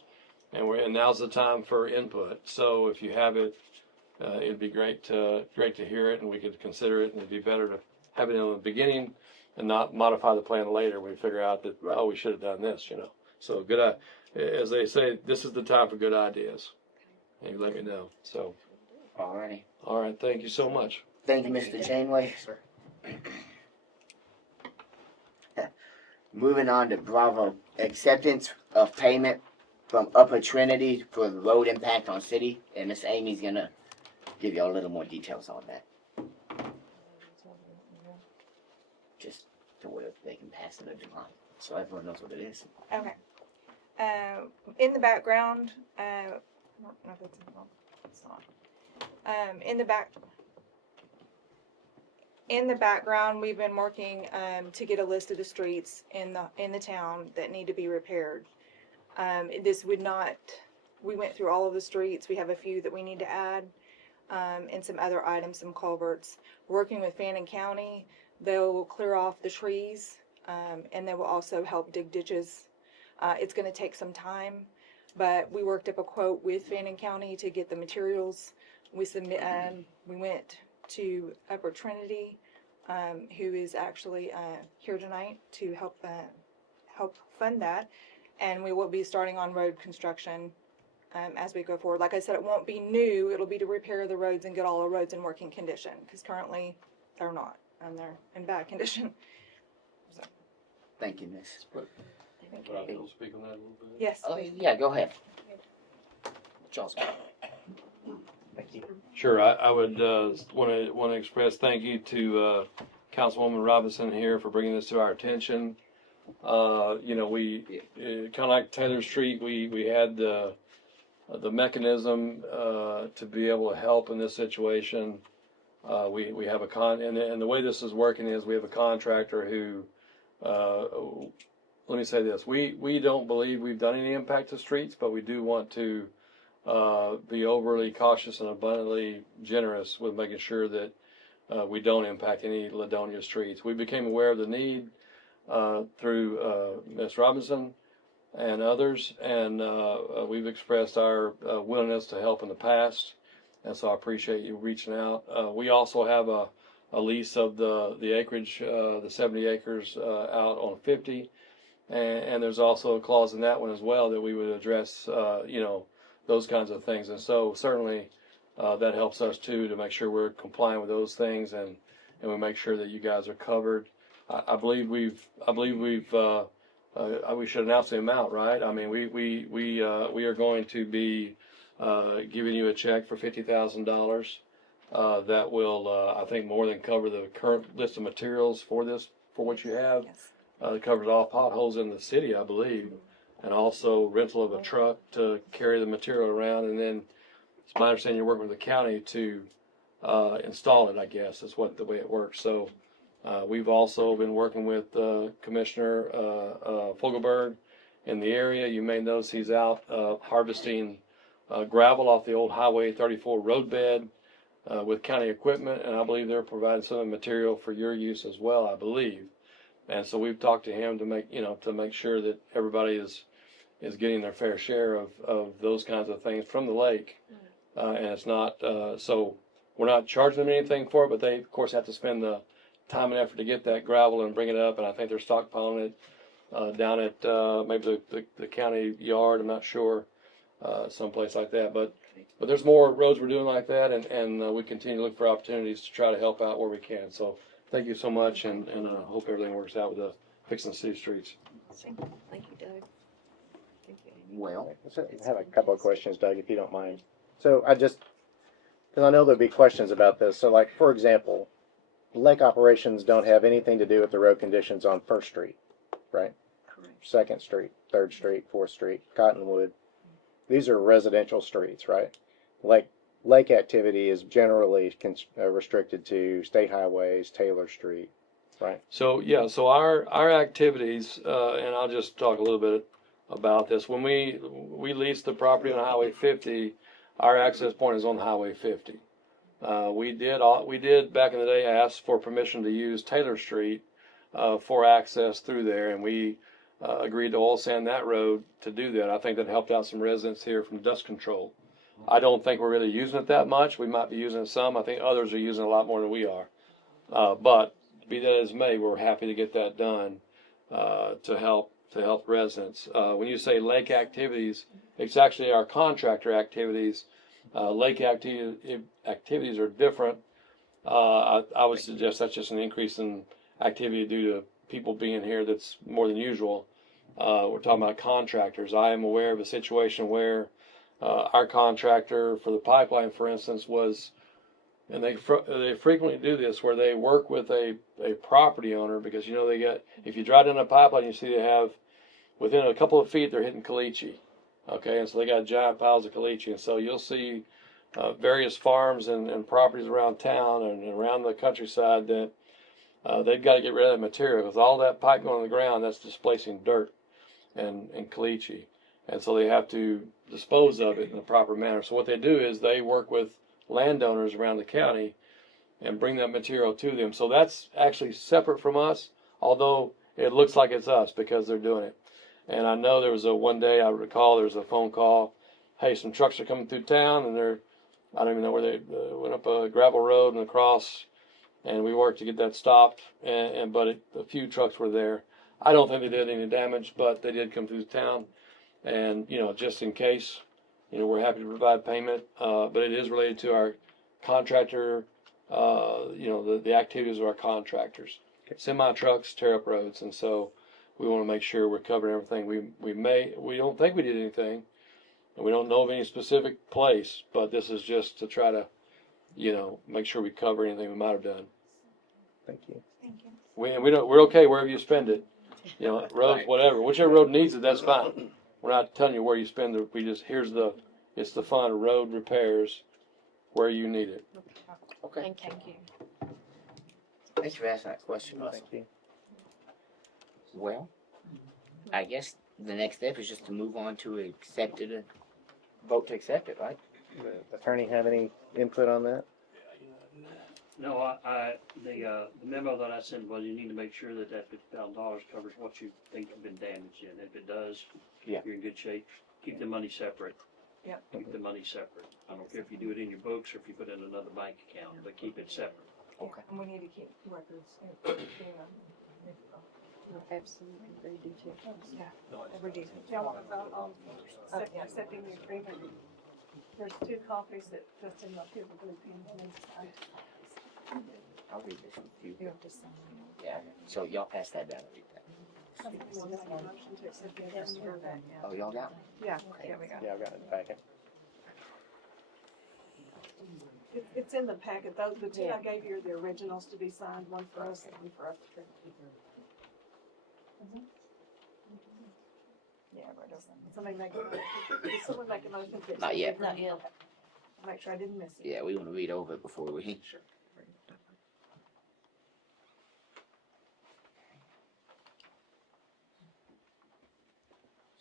And now's the time for input. So if you have it, it'd be great to hear it, and we could consider it. And it'd be better to have it in the beginning and not modify the plan later when we figure out that we should have done this. So good. As they say, this is the time for good ideas. And you let me know. So. Alrighty. All right. Thank you so much. Thank you, Mr. Janeway. Moving on to Bravo, acceptance of payment from Upper Trinity for the road impact on city, and Miss Amy's gonna give y'all a little more details on that. Just to where they can pass it or decline, so everyone knows what it is. Okay. In the background, no, it's not. In the background, we've been working to get a list of the streets in the town that need to be repaired. This would not. We went through all of the streets. We have a few that we need to add, and some other items, some culverts. Working with Fannin County, they'll clear off the trees, and they will also help dig ditches. It's going to take some time, but we worked up a quote with Fannin County to get the materials. We went to Upper Trinity, who is actually here tonight to help fund that, and we will be starting on road construction as we go forward. Like I said, it won't be new. It'll be to repair the roads and get all the roads in working condition, because currently they're not, and they're in bad condition. Thank you, Miss. Would I be able to speak on that a little bit? Yes. Oh, Please. yeah, go ahead. Charles. Thank you. Sure, I would want to express thank you to Councilwoman Robinson here for bringing this to our attention. We kind of like Taylor Street, we had the mechanism to be able to help in this situation. We have and the way this is working is we have a contractor who. Let me say this: we don't believe we've done any impact to streets, but we do want to be overly cautious and abundantly generous with making sure that we don't impact any Ladonia streets. We became aware of the need through Ms. Robinson and others, and we've expressed our willingness to help in the past, and so I appreciate you reaching out. We also have a lease of the acreage, the 70 acres out on 50. And there's also a clause in that one as well that we would address, those kinds of things. And so certainly that helps us too to make sure we're compliant with those things, and we make sure that you guys are covered. I believe we should announce the amount, right? I mean, we are going to be giving you a check for $50,000 that will, I think, more than cover the current list of materials for what you have. Yes. It covers all potholes in the city, I believe, and also rental of a truck to carry the material around. And then it's my understanding you're working with the county to install it, I guess, is the way it works. So we've also been working with Commissioner Fogelberg in the area. You may notice he's out harvesting gravel off the old Highway 34 roadbed with county equipment, and I believe they're providing some material for your use as well, I believe. And so we've talked to him to make sure that everybody is getting their fair share of those kinds of things from the lake. And it's not, so we're not charging them anything for it, but they of course have to spend the time and effort to get that gravel and bring it up. And I think they're stockpiling it down at maybe the county yard, I'm not sure, someplace like that. But there's more roads we're doing like that, and we continue to look for opportunities to try to help out where we can. So thank you so much, and I hope everything works out with fixing the city streets. Thank you, Doug. Well, I have a couple of questions, Doug, if you don't mind. So because I know there'll be questions about this. So like, for example, lake operations don't have anything to do with the road conditions on First Street, right? Correct. 2nd Street, 3rd Street, 4th Street, Cottonwood. These are residential streets, right? Lake activity is generally restricted to state highways, Taylor Street, right? So yeah, so our activities, and I'll just talk a little bit about this. When we leased the property on Highway 50, our access point is on Highway 50. We did back in the day ask for permission to use Taylor Street for access through there, and we agreed to oil sand that road to do that. I think that helped out some residents here from dust control. I don't think we're really using it that much. We might be using it some. I think others are using it a lot more than we are. But be that as may, we're happy to get that done to help residents. When you say lake activities, it's actually our contractor activities. Lake activities are different. I would suggest that's just an increase in activity due to people being here that's more than usual. we're talking about contractors. I am aware of a situation where our contractor for the pipeline, for instance, was, and they frequently do this, where they work with a property owner, because you know they get, if you drive down a pipeline, you see they have within a couple of feet they're hitting caliche, okay, and so they got giant piles of caliche, and so you'll see various farms and properties around town and around the countryside that they've got to get rid of that material, because all that pipe going on the ground, that's displacing dirt and caliche, and so they have to dispose of it in a proper manner. So what they do is they work with landowners around the county and bring that material to them. So that's actually separate from us, although it looks like it's us because they're doing it. And I know there was one day, I recall there was a phone call, hey, some trucks are coming through town, and I don't even know where they went up a gravel road and across, and we worked to get that stopped, but a few trucks were there. I don't think they did any damage, but they did come through town, and, you know, just in case, you know, we're happy to provide payment, but it is related to our contractor, you know, the activities of our contractors. Semi trucks tear up roads, and so we want to make sure we're covering everything. We don't think we did anything, and we don't know of any specific place, but this is just to try to, you know, make sure we cover anything we might have done. Thank you. Thank you. We're okay wherever you spend it, you know, roads, whatever, whichever road needs it, that's fine. We're not telling you where you spend it. We just, it's the fund, road repairs where you need it. Okay. Thank you. Thank you. Thanks for asking that question, Russell. Thank you. Well, I guess the next step is just to move on to accept it and vote to accept it, right? The attorney have any input on that? No, the memo that I sent was you need to make sure that $50,000 covers what you think have been damaged, and if it does, Yeah. you're in good shape. Keep the money separate. Yep. Keep the money separate. I don't care if you do it in your books or if you put it in another bank account, but keep it separate. Okay. And we need to keep records. Absolutely, very detailed. Yeah, every detail. Y'all want to vote on accepting the agreement? There's 2 copies that just in the blue pen. I'll read this with you. You have to sign. Yeah. So y'all pass that down and read that. Motion to accept the agreement. Oh, y'all got one? Yeah, Yeah, we got it. Yeah, I've got it in the packet. it's in the packet. Those, the 2 I gave you are the originals to be signed, one for us and one for us. Yeah, right over. Somebody make did someone make a motion? to Not yet. accept the agreement? Make sure I didn't miss it. Yeah, we want to read over it before we.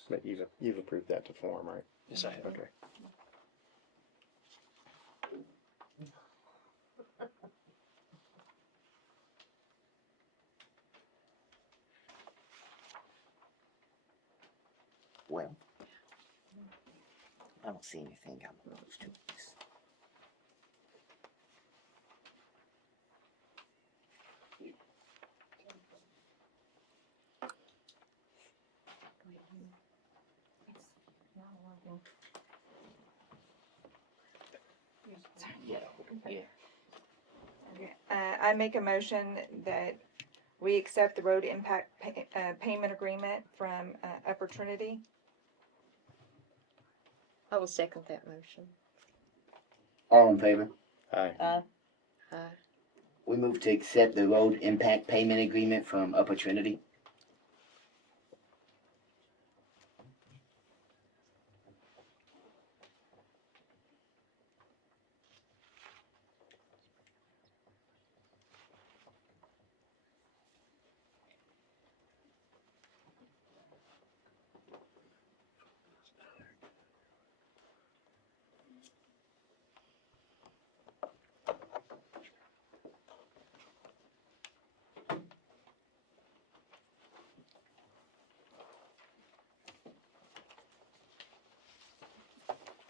So you've approved that to form, right? Yes, I have. Okay. Well, I don't see anything I'm opposed to this. Yeah, yeah. Okay. I make a motion that we accept the road impact payment agreement from Upper Trinity. I will second that motion. All in favor? Aye. Aye. We move to accept the road impact payment agreement from Upper Trinity.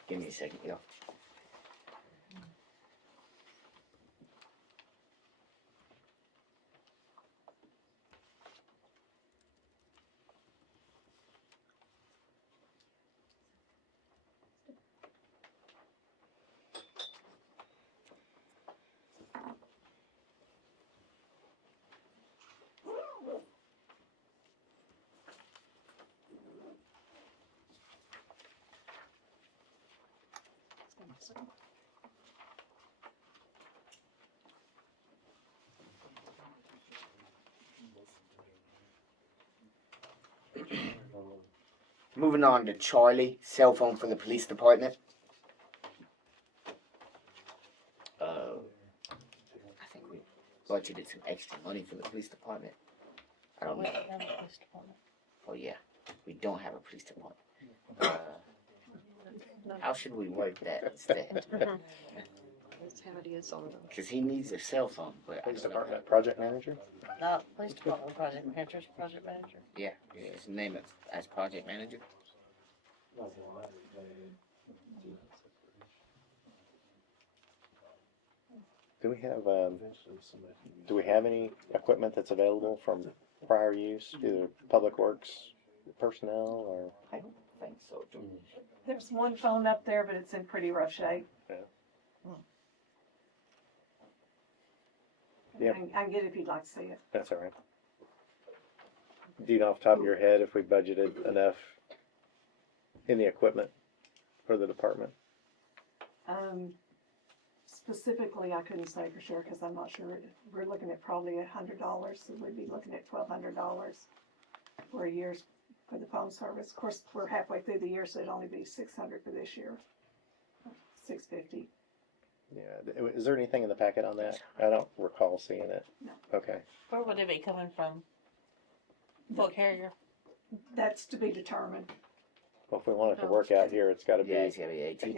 Give me a second, y'all. Moving on to Charlie, cell phone for the police department. I think we budgeted some extra money for the police department. I don't know. Oh yeah, we don't have a police department. How should we work that instead? That's how it is on them. Because he needs a cell phone, but I Police don't know. department project manager? No, police department project manager. Yeah, his name is as project manager. Do we have any equipment that's available from prior use, either public works personnel or? I don't think so. There's one phone up there, but it's in pretty rough shape. Yep. I can get it if you'd like to see it. That's all right. Do you know off the top of your head if we budgeted enough in the equipment for the department? Specifically, I couldn't say for sure because I'm not sure. We're looking at probably $100, so we'd be looking at $1,200 for a year's for the phone service. Of course, we're halfway through the year, so it'd only be $600 for this year. $650. Yeah. Is there anything in the packet on that? I don't recall seeing it. No. Okay. Where would it be coming from? Full carrier? That's to be determined. Well, if we want it to work out here, it's got to be. Yeah, it's gotta be 18.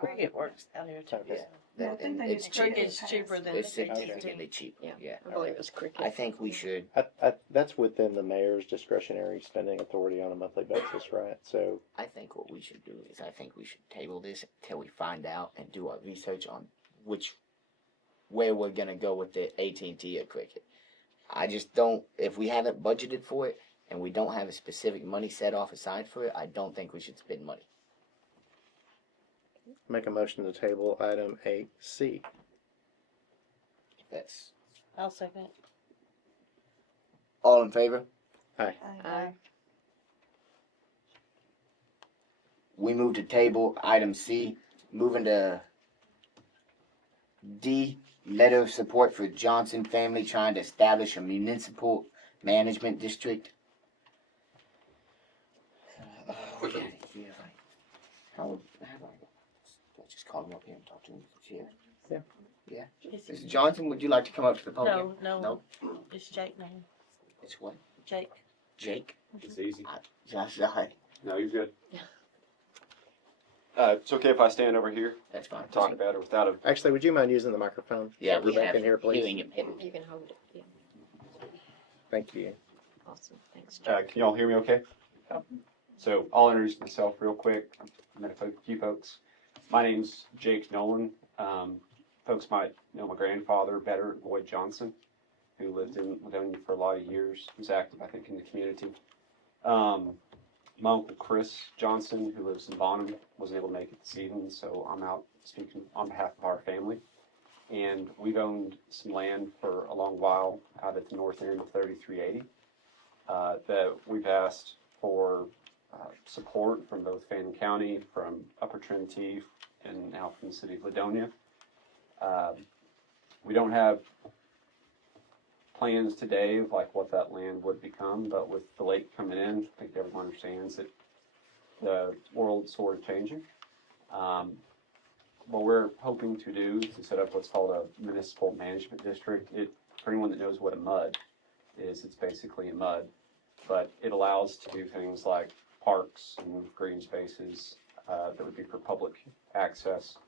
Cricket works out here too. Okay. Yeah, I think they It's did cheap. Cricket's cheaper than It's the significantly cheap. Yeah. Yeah. I believe it was Cricket. I think we should. That's within the mayor's discretionary spending authority on a monthly basis, right? So I think what we should do is I think we should table this until we find out and do our research on where we're gonna go with the AT&T or Cricket. I just don't. If we haven't budgeted for it and we don't have a specific money set off aside for it, I don't think we should spend money. make a motion to table item 8C. That's I'll second it. all in favor. Aye. We move to table item C. Moving to D, letter of support for Johnson family trying to establish a municipal management district. How I just call him up here and talk to him. Yeah. Yeah. Yeah. Mr. Johnson, would you like to come up to the podium? No. It's Jake now. It's what? Jake. Jake? It's easy. Josh, No, you're good. It's okay if I stand over here, that's fine. talk about it without a. Actually, would you mind using the microphone? Yeah, we Rebecca have in here, please. hearing impediment. You can hold it. Yeah. Thank you. Awesome. Thanks, Jack. Can y'all hear me okay? So I'll introduce myself real quick. I met a few folks. My name's Jake Nolan. Folks might know my grandfather better, Lloyd Johnson, who lived in Ladonia for a lot of years. He was active, I think, in the community. My uncle Chris Johnson, who lives in Bonham, wasn't able to make it this evening, so I'm out speaking on behalf of our family. And we've owned some land for a long while out at the north end of 3380 that we've asked for support from both Fannin County, from Upper Trinity, and now from the city of Ladonia. We don't have plans today of like what that land would become, but with the lake coming in, I think everyone understands that the world's sort of changing. What we're hoping to do is to set up what's called a municipal management district. For anyone that knows what a MUD is, it's basically a MUD, but it allows to do things like parks and green spaces that would be for public access,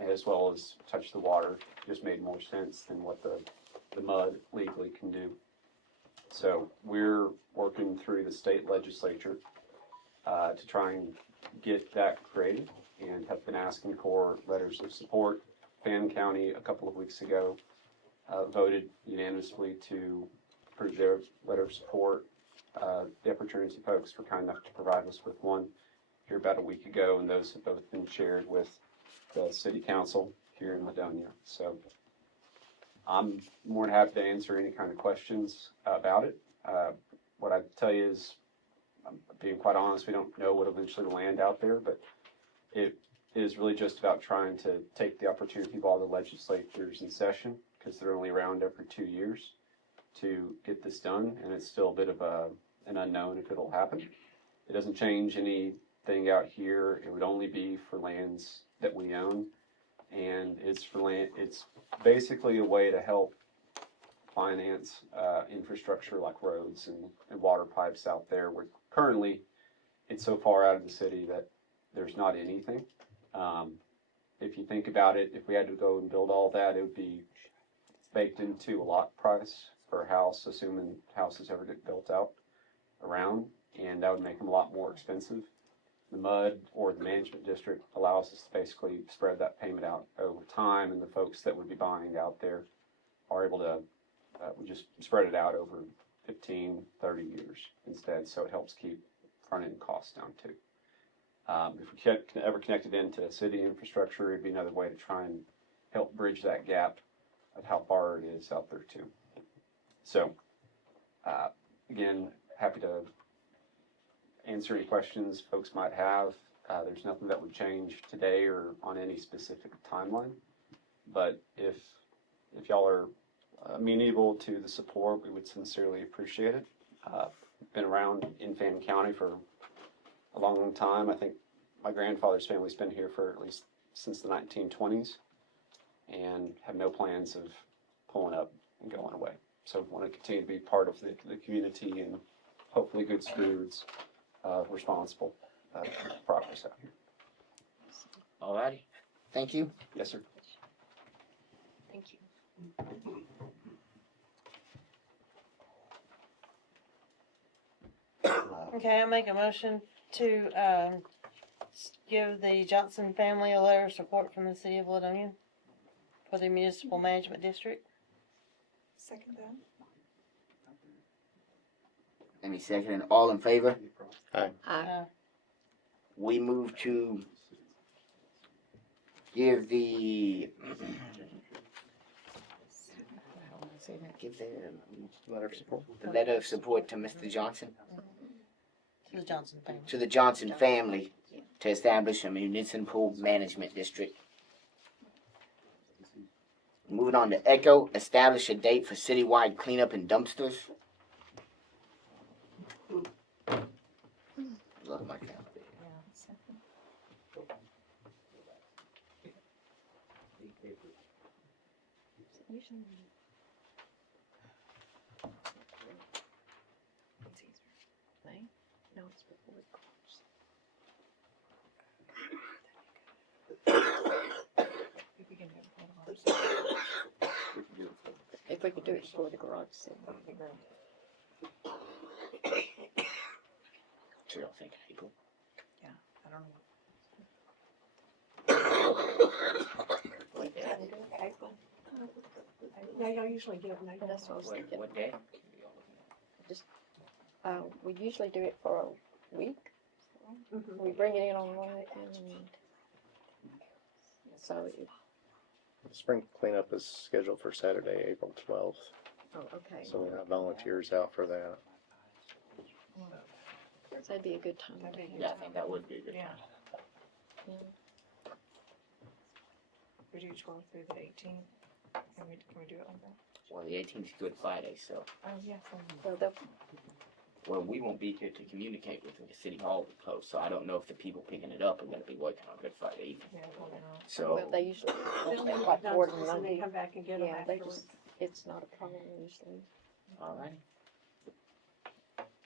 as well as touch the water. Just made more sense than what the MUD legally can do. So we're working through the state legislature to try and get that created, and have been asking for letters of support. Fannin County a couple of weeks ago voted unanimously to approve their letter of support. The Upper Trinity folks were kind enough to provide us with one here about a week ago, and those have both been shared with the city council here in Ladonia. So I'm more than happy to answer any kind of questions about it. What I'd tell you is, I'm being quite honest, we don't know what eventually will land out there, but if is really just about trying to take the opportunity while the legislature's in session, because they're only around every 2 years, to get this done, and it's still a bit of an unknown if it'll happen. It doesn't change anything out here. It would only be for lands that we own, and it's for land. It's basically a way to help finance infrastructure like roads and water pipes out there, where currently it's so far out of the city that there's not anything. If you think about it, if we had to go and build all that, it would be baked into a lot price per house, assuming houses ever get built out around, and that would make them a lot more expensive. The MUD or the management district allows us to basically spread that payment out over time, and the folks that would be buying out there are able to we just spread it out over 15, 30 years instead, so it helps keep front-end costs down too. If we can ever connect it into city infrastructure, it'd be another way to try and help bridge that gap of how far it is out there too. So, again, happy to answer any questions folks might have. There's nothing that would change today or on any specific timeline, but if y'all are amenable to the support, we would sincerely appreciate it. Been around in Fannin County for a long, long time. I think my grandfather's family's been here for at least since the 1920s, and have no plans of pulling up and going away. So want to continue to be part of the community and hopefully good stewards, responsible progress out here. Alrighty. Thank you. Yes, sir. Thank you. Okay, I make a motion to give the Johnson family a letter of support from the city of Ladonia for the municipal management district. Second that. Any second? All in favor? Aye. We move to give the Letter of support. the letter of support to Mr. Johnson, To the Johnson family. to the Johnson family, to establish a municipal management district. Moving on to Echo, establish a date for citywide cleanup and dumpsters. Love my calendar. No, it's before it closes. If we could do it before the garage sale. So y'all think April? I don't know. Yeah, y'all usually do it in April. That's what I was thinking. What day? We usually do it for a week. Mhm. We bring it in on one and so Spring cleanup is scheduled for Saturday, April 12th. oh, okay. So we have volunteers out for that. So that'd be a good time. to have Yeah, I think that would be a good time. Yeah. We do 12 through the 18th. Can we do it like that? Well, the 18th is Good Friday, so, Oh, yeah. So they'll well, we won't be here to communicate with them. The city hall will close, so I don't know if the people picking it up are gonna be working on Good Friday evening. Yeah, well, So, well, they usually They'll like make more than dumpsters and one then day. come back and get them Yeah, they afterwards. just it's not a problem usually. alrighty.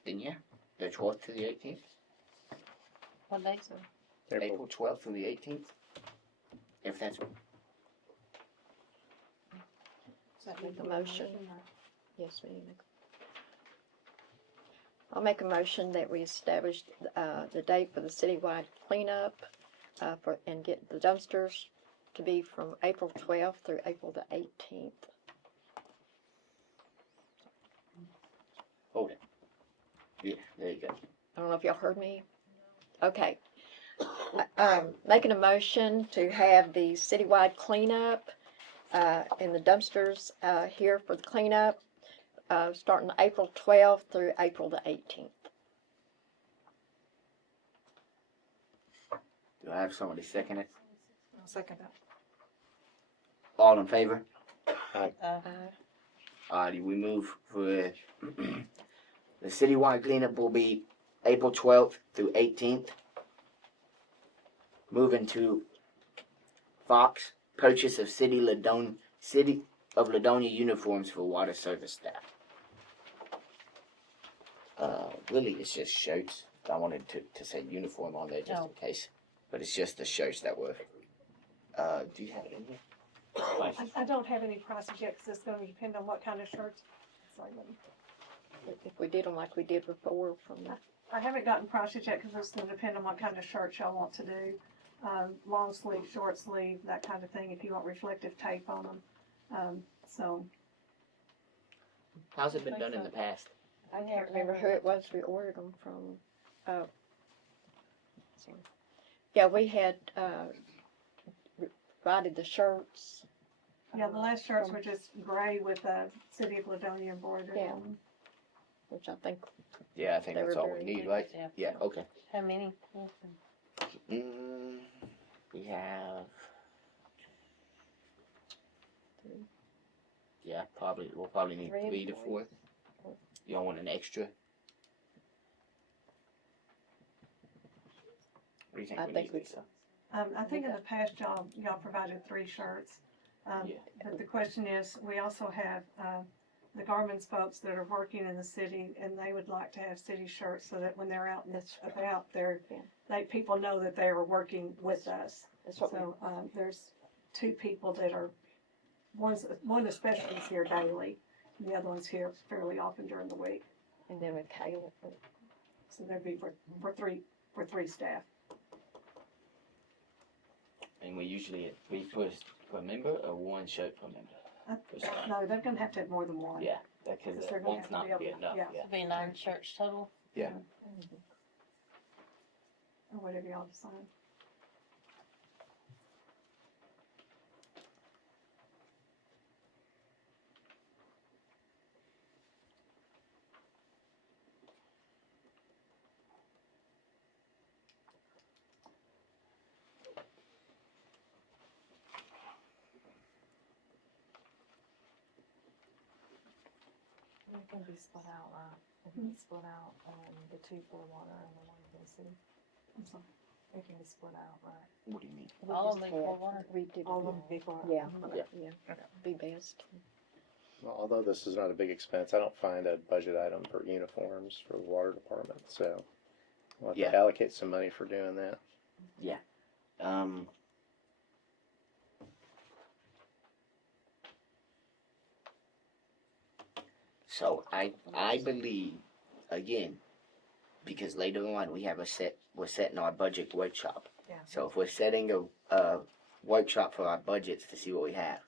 Then yeah, the 12th to the 18th, What day? So April 12th through the 18th. If that's, make a motion. Yes, ma'am. I'll make a motion that we establish the date for the citywide cleanup and get the dumpsters to be from April 12th through April the 18th. hold it. Yeah, there you go. I don't know if y'all heard me. Okay. Making a motion to have the citywide cleanup and the dumpsters here for the cleanup starting April 12th through April the 18th. Do I have somebody second it? I'll second that. All in favor? Uh, Alrighty, we move for the citywide cleanup will be April 12th through 18th. Moving to Fox, purchase of City of Ladonia uniforms for water service staff. Really, it's just shirts. I wanted to say uniform on there just Oh. in case, but it's just the shirts that were. Do you have it in here? I don't have any prices yet, because it's gonna depend on what kind of shirts. Sorry, let me- If we did them like we did before from the, I haven't gotten prices yet, because it's gonna depend on what kind of shirts y'all want to do. Long sleeve, short sleeve, that kind of thing, if you want reflective tape on them. So, How's it been done in the past? I can't remember who it was we ordered them from. Sorry. Yeah, we had, provided the shirts. yeah, the last shirts from- were just gray with the City of Ladonia embroidered Yeah. on them. Which I think, Yeah, I think They that's were all we very need, good, right? yeah. Yeah, okay. How many? We have. Three. Yeah, we'll probably need Three 3 to employees. 4. You don't want an extra? What do you think I we think need, we- Lisa? I think in the past, y'all provided 3 shirts. Yeah. But the question is, we also have, the Garmin's folks that are working in the city, and they would like to have city shirts so that when they're out and about, people know that they are working with us. that's what we, So, there's 2 people that are, one especially is here daily, and the other one's here fairly often during the week. and then with Kayla. So there'd be for 3 staff. And we usually at 3 per member or 1 shirt per member? No, they're gonna have to have more than one. Yeah, because Because they're gonna one's have to not be gonna be able to- enough, yeah. yeah. It'll be 9 shirts total. Yeah. Or whatever y'all decide. It can be split out, right? It can be split out, the 2 for water and the 1 for the city. I'm sorry. It can be split out, right? What do you mean? We All of just them had- for water? We did. All of them before. Yeah, Yeah. yeah, be best. Well, although this is not a big expense, I don't find a budget item for uniforms for the water department, so we'll have to Yeah. allocate some money for doing that. Um, so I believe, again, because later on we're setting our budget workshop. Yeah. So if we're setting a workshop for our budgets to see what we have,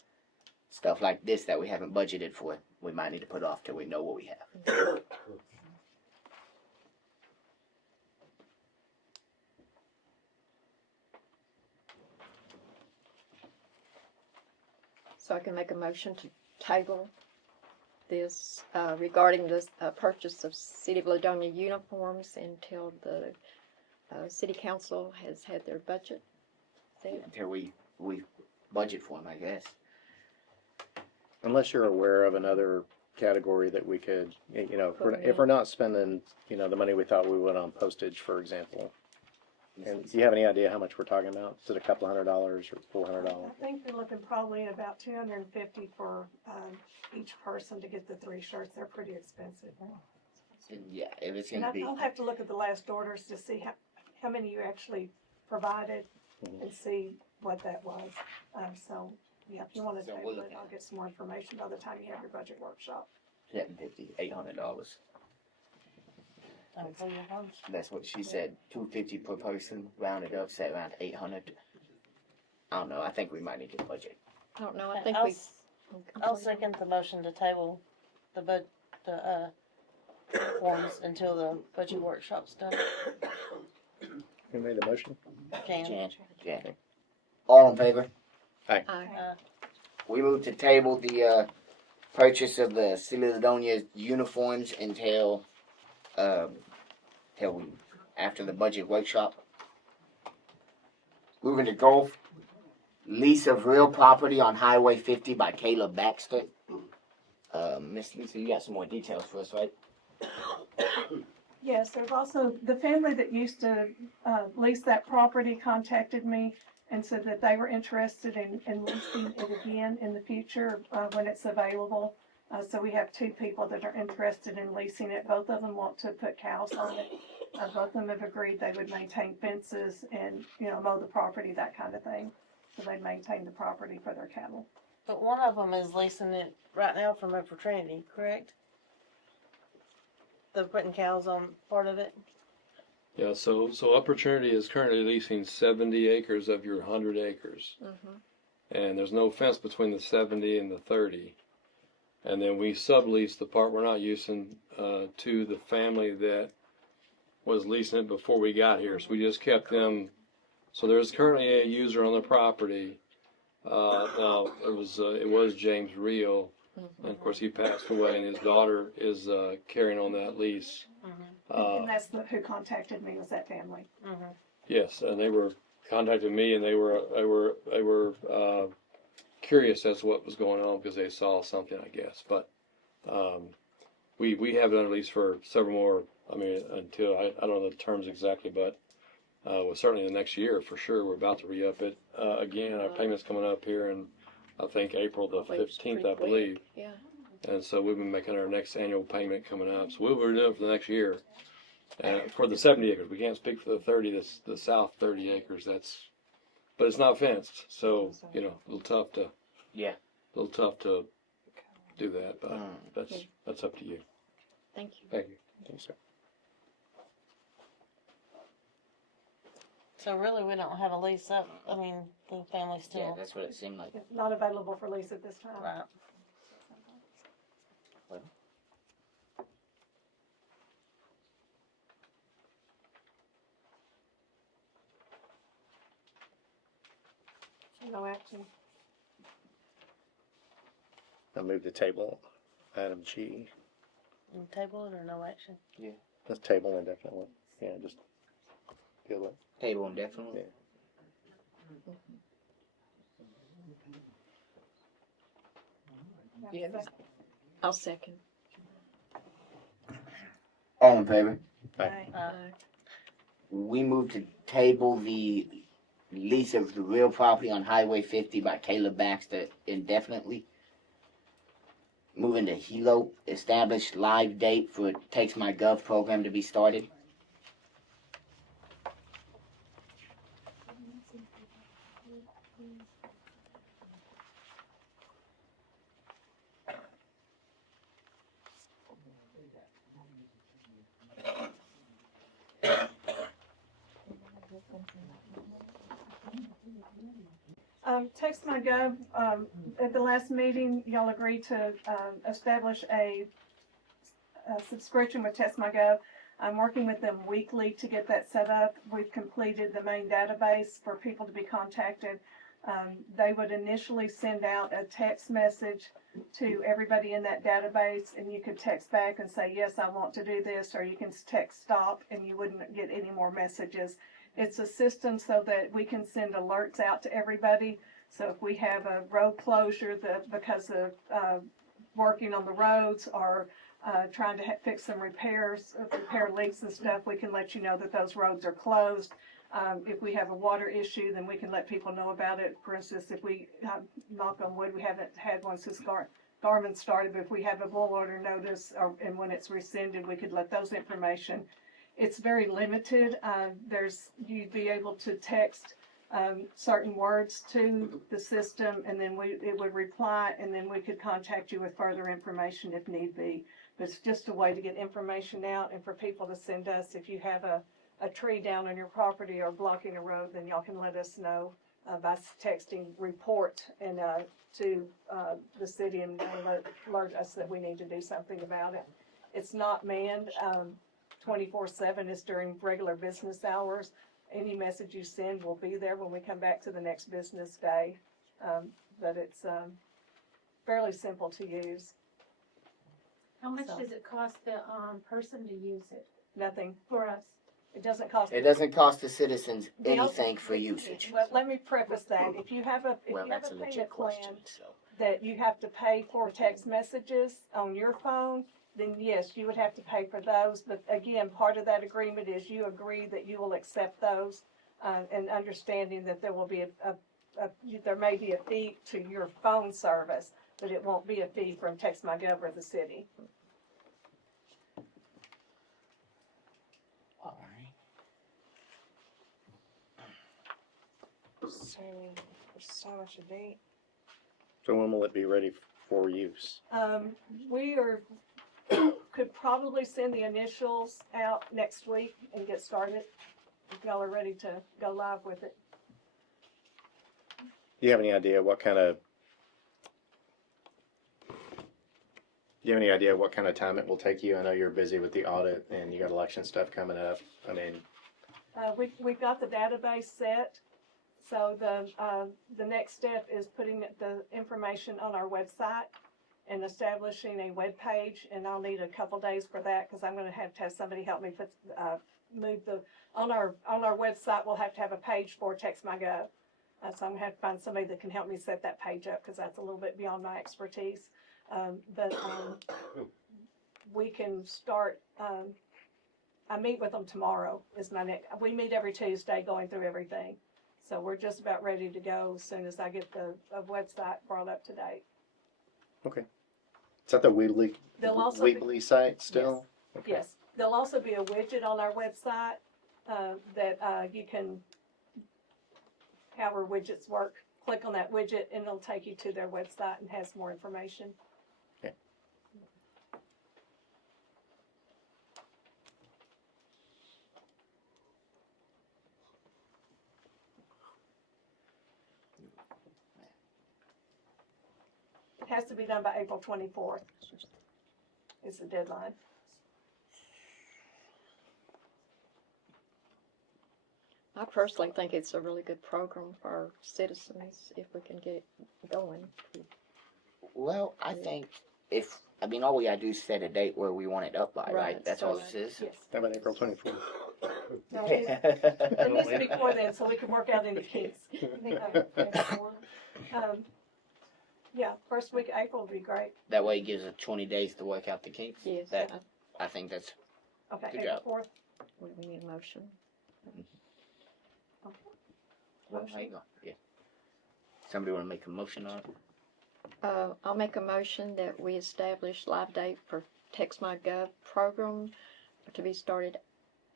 stuff like this that we haven't budgeted for, we might need to put off till we know what we have. So I can make a motion to table this, regarding the, purchase of City of Ladonia uniforms until the, city council has had their budget set. Until we budget for them, I guess. Unless you're aware of another category that we could, if we're not spending, the money we thought we would on postage, for example. And do you have any idea how much we're talking about? Is it a couple $100 or $400? I think they're looking probably at about $250 for each person to get the 3 shirts. They're pretty expensive. Yeah, if it's And gonna be. I'll have to look at the last orders to see how many you actually provided and see what that was. So, yeah, if you want to So we're table it, looking I'll at- get some more information by the time you have your budget workshop. $750, $800. For uniforms? That's what she said. $250 per person, rounded up, set around 800. I don't know. I think we might need to budget. I don't know, I Okay, think I'll we. s- I'll second the motion to table the forms until the budget workshop's done. Who made the motion? Jan. Jan. All in favor? Aye. We move to table the purchase of the City of Ladonia uniforms until till we after the budget workshop. Moving to golf. Lease of real property on Highway 50 by Caleb Baxter. Miss Lisa, you got some more details for us, right? Yes, there's also, the family that used to lease that property contacted me and said that they were interested in leasing it again in the future when it's available. So we have two people that are interested in leasing it. Both of them want to put cows on it. Both of them have agreed they would maintain fences and, mow the property, that kind of thing. So they'd maintain the property for their cattle. But one of them is leasing it right now from Upper Trinity, correct? They're putting cows on part of it? Yeah, so Upper Trinity is currently leasing 70 acres of your 100 acres. And there's no fence between the 70 and the 30. And then we sublease the part we're not using to the family that was leasing it before we got here. So we just kept them. So there's currently a user on the property. Now it was James Reel, and of course he passed away, and his daughter is carrying on that lease. And that's who contacted me, was that family. Yes, and they were contacting me, and they were curious as to what was going on because they saw something, I guess. But we have it on lease for several more. I mean, until I don't know the terms exactly, but well, certainly the next year for sure. We're about to re-up it again. Our payment's coming up here in I think April the 15th, I believe. Yeah. And so we've been making our next annual payment coming up. So we'll be doing it for the next year. For the 70 acres, we can't speak for the 30. The south 30 acres. But it's not fenced, so a little tough to. Yeah. A little tough to do that, but that's up to you. Thank you. Thank you. Thanks, sir. So really, we don't have a lease up. I mean, the family still. Yeah, that's what it seemed like. It's not available for lease at this time. Right. So no action. I move the table, item G. Table it or no action? Yeah. Let's table indefinitely. Yeah, just deal with it. Table indefinitely. Yeah. I'll second. All in favor? Aye. We move to table the lease of the real property on Highway 50 by Caleb Baxter indefinitely. Moving to Hilo, establish live date for Takes My Gov program to be started. Text My Gov, at the last meeting, y'all agreed to establish a subscription with Text My Gov. I'm working with them weekly to get that set up. We've completed the main database for people to be contacted. They would initially send out a text message to everybody in that database, and you could text back and say, yes, I want to do this, or you can text stop and you wouldn't get any more messages. It's a system so that we can send alerts out to everybody. So if we have a road closure because of working on the roads or trying to fix some repairs, repair leaks and stuff, we can let you know that those roads are closed. If we have a water issue, then we can let people know about it. For instance, if we, knock on wood, we haven't had one since Garmin started, but if we have a bull order notice and when it's rescinded, we could let those information. It's very limited. You'd be able to text certain words to the system, and then it would reply, and then we could contact you with further information if need be. But it's just a way to get information out and for people to send us. If you have a tree down on your property or blocking a road, then y'all can let us know by texting report and to the city and alert us that we need to do something about it. It's not manned 24/7. It's during regular business hours. Any message you send will be there when we come back to the next business day. But it's fairly simple to use. How much does it cost the person to use it Nothing. for us? It doesn't cost. It doesn't cost the citizens The other- anything for usage. Well, let me preface that. If you have a, Well, if you have that's a a legit payment plan question, so. that you have to pay for text messages on your phone, then yes, you would have to pay for those. But again, part of that agreement is you agree that you will accept those, and understanding that there will be there may be a fee to your phone service, but it won't be a fee from TextMyGov or the city. All right. So, establish a date. So when will it be ready for use? We could probably send the initials out next week and get started, if y'all are ready to go live with it. Do you have any idea what kind of time it will take you? I know you're busy with the audit and you got election stuff coming up. I mean, We've got the database set, so the next step is putting the information on our website and establishing a web page, and I'll need a couple days for that, because I'm gonna have to have somebody help me put, move on our website, we'll have to have a page for TextMyGov. So I'm gonna have to find somebody that can help me set that page up, because that's a little bit beyond my expertise. But we can start, I meet with them tomorrow is my next, we meet every Tuesday going through everything. So we're just about ready to go as soon as I get the website brought up to date. okay. Is that the Weebly, There'll also be- Weebly site still? Okay. Yes, there'll also be a widget on our website that you can, however widgets work, click on that widget and it'll take you to their website and has more information. Okay. It has to be done by April 24th. Is the deadline. I personally think it's a really good program for our citizens if we can get it going. Well, I think all we gotta do is set a date where we want it up by, right? That's all this is. Yes. How about April 24th? No, it needs to be before then, so we can work out any kinks. Yeah, first week of April would be great. That way it gives us 20 days to work out the kinks. Yes. I think that's Okay, Good April job. 4th. We need a motion. well, how you going? Yeah. Somebody wanna make a motion on it? I'll make a motion that we establish live date for TextMyGov program to be started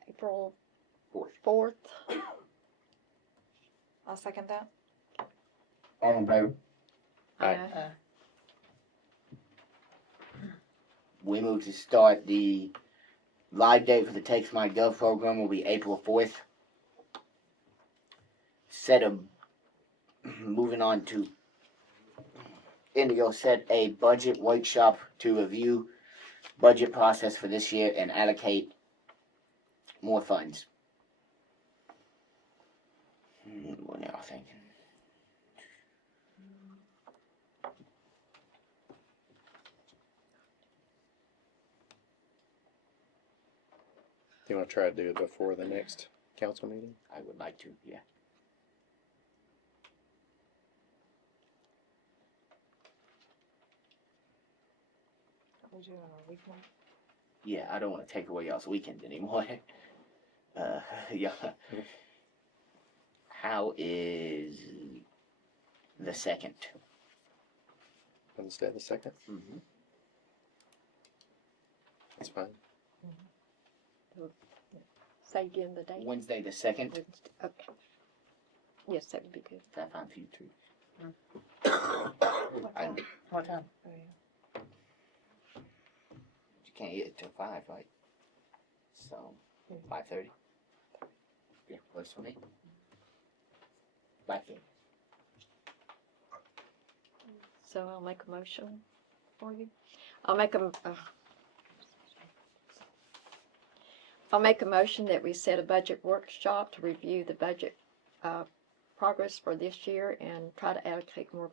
April 4th. I'll second that. All in favor? Aye. We move to start the live date for the TextMyGov program will be April 4th. Moving on to Indigo, set a budget workshop to review budget process for this year and allocate more funds. What now thinking? Do you want to try to do it before the next council meeting? I would like to, yeah. We do it on a weekend. Yeah, I don't want to take away y'all's weekend anymore. Yeah. How is the 2nd? Wednesday the 2nd? Mm-hmm. That's fine. Say again the date. Wednesday the 2nd. Wednesday. Okay. Yes, that would be good. Is that fine for you too? What time? Oh, yeah. You can't get it till 5, right? So, 5:30? Yeah, works for me. 5:30. So I'll make a motion for you. I'll make a motion that we set a budget workshop to review the budget progress for this year and try to allocate more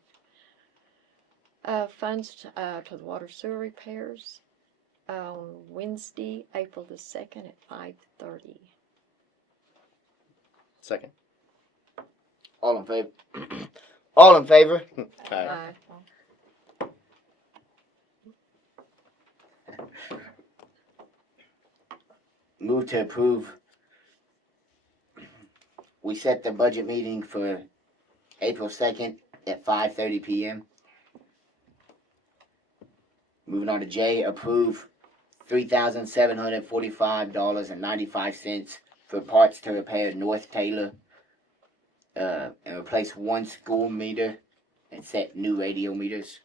funds to the water sewer repairs on Wednesday, April the 2nd at 5:30. Second. All in favor? All in favor? Aye. Aye. Move to approve. We set the budget meeting for April 2nd at 5:30 p.m. Moving on to J, approve $3,745.95 for parts to repair North Taylor and replace one school meter and set new radio meters.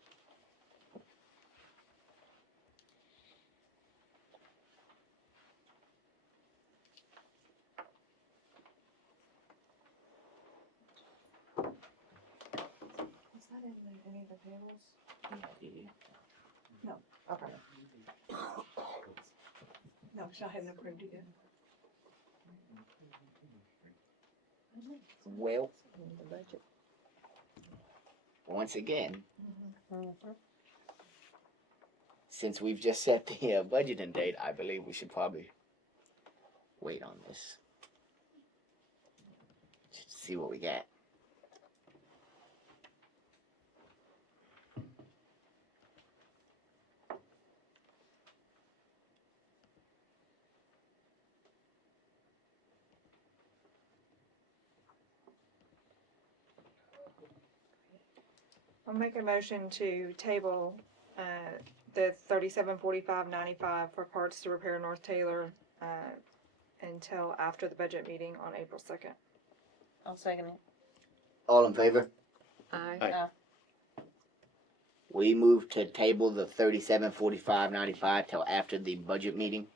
Is that in any of the payrolls? No. Okay. No, I haven't approved it yet. Well, once again, since we've just set the budgeting date, I believe we should probably wait on this. Just see what we got. I'll make a motion to table the 3745.95 for parts to repair North Taylor until after the budget meeting on April 2nd. I'll second it. All in favor? Aye. Aye. We move to table the 3745.95 till after the budget meeting.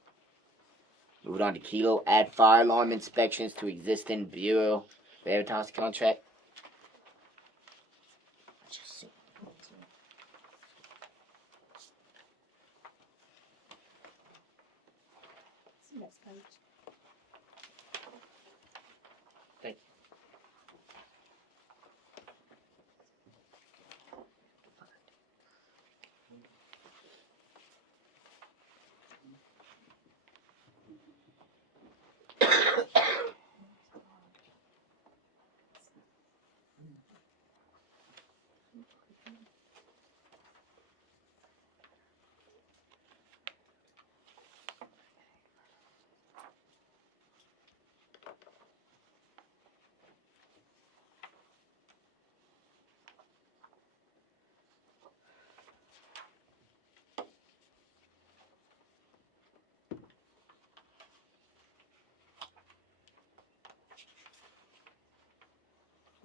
Moving on to Kilo, add fire alarm inspections to existing Bureau Veritas contract. Next page. Thank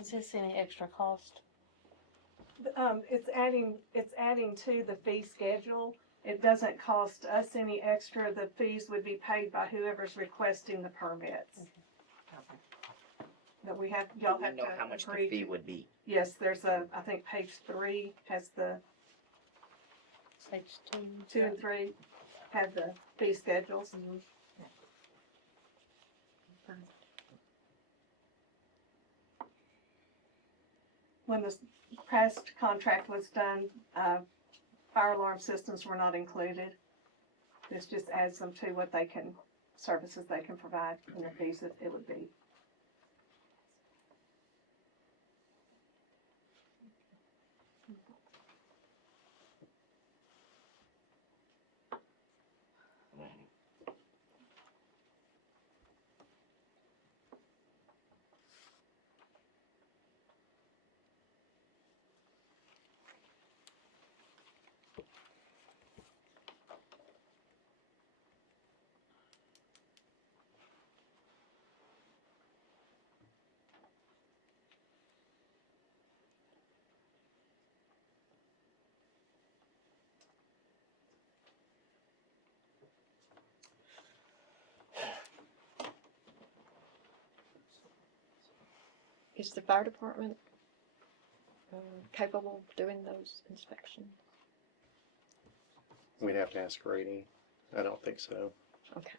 Is this any extra cost? It's adding to the fee schedule. It doesn't cost us any extra. The fees would be paid by whoever's requesting the permits. But we have, y'all We have know to how much the agree fee to. would be. Yes, there's I think page 3 has the, Page 2. 2 and 3 have the fee schedules. When the past contract was done, fire alarm systems were not included. This just adds them to what they can, services they can provide and the fees that it would be. Is the fire department capable of doing those inspections? We'd have to ask Grady. I don't think so. Okay.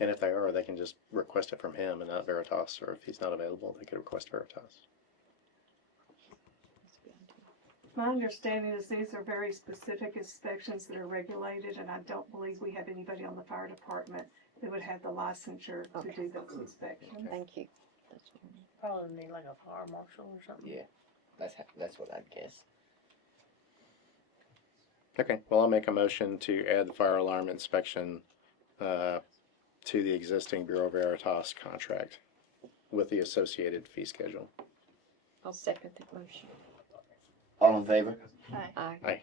And if they are, they can just request it from him and not Veritas, or if he's not available, they could request Veritas. My understanding is these are very specific inspections that are regulated, and I don't believe we have anybody on the fire department that would have the licensure to do those inspections. Thank you. Probably need like a fire marshal or something. Yeah, that's what I'd guess. Okay, well, I'll make a motion to add the fire alarm inspection to the existing Bureau Veritas contract with the associated fee schedule. I'll second the motion. All in favor? Aye.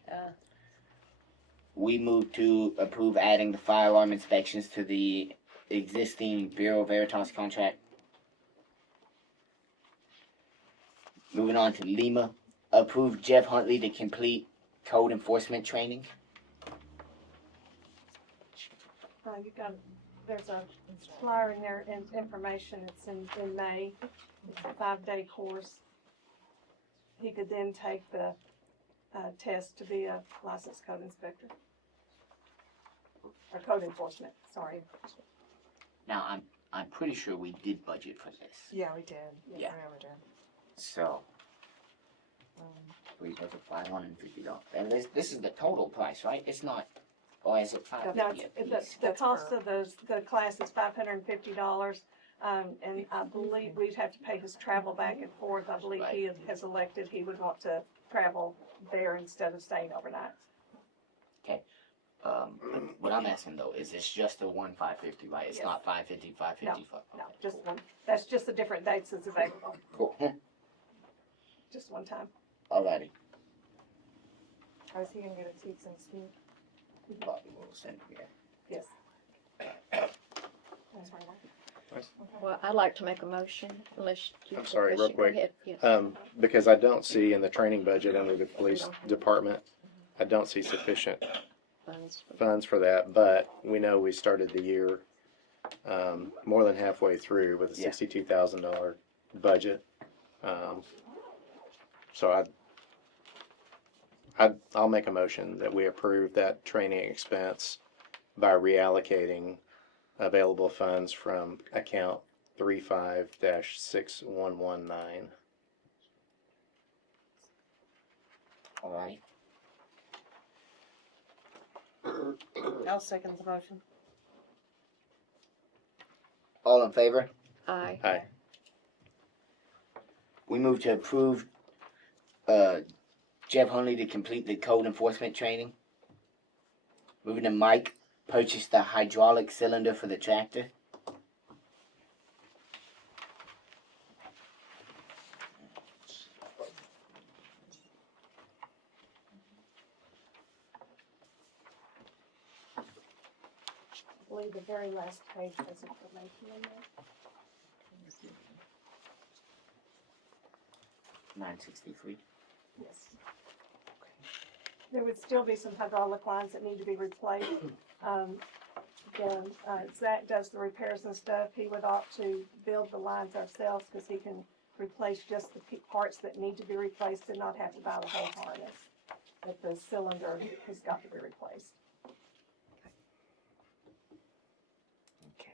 We move to approve adding the fire alarm inspections to the existing Bureau Veritas contract. Moving on to Lima, approve Jeff Huntley to complete code enforcement training. There's a flyer in there and information. It's in May. It's a 5-day course. He could then take the test to be a licensed code inspector. Or code enforcement, sorry. Now, I'm pretty sure we did budget for this. Yeah, we did. Yeah. We ever did. So, we budget $550. And this is the total price, right? It's not, or is it $550 No, a piece? the cost of the class is $550. And I believe we'd have to pay his travel back and forth. I believe he has elected he would want to travel there instead of staying overnight. Okay. What I'm asking though is it's just the one $550, right? It's Yes. not $550, $550. No, just one. That's just the different dates it's available. Cool. Just one time. Alrighty. Or is he gonna get a teach and speak? Bobby will send me. Yes. That's right. Well, I'd like to make a motion unless you. I'm sorry, unless real you go quick. ahead. Yes. Because I don't see in the training budget under the police department, I don't see sufficient funds for that, but we know we started the year more than halfway through with a Yeah. $62,000 budget. So I'll make a motion that we approve that training expense by reallocating available funds from account 35-6119. Alright. I'll second the motion. All in favor? Aye. Aye. We move to approve Jeff Huntley to complete the code enforcement training. Moving to Mike, purchase the hydraulic cylinder for the tractor. I believe the very last page has information in there. 963. Yes. There would still be some hydraulic lines that need to be replaced. Zach does the repairs and stuff. He would opt to build the lines ourselves because he can replace just the parts that need to be replaced and not have to buy the whole harness. But the cylinder has got to be replaced. Okay.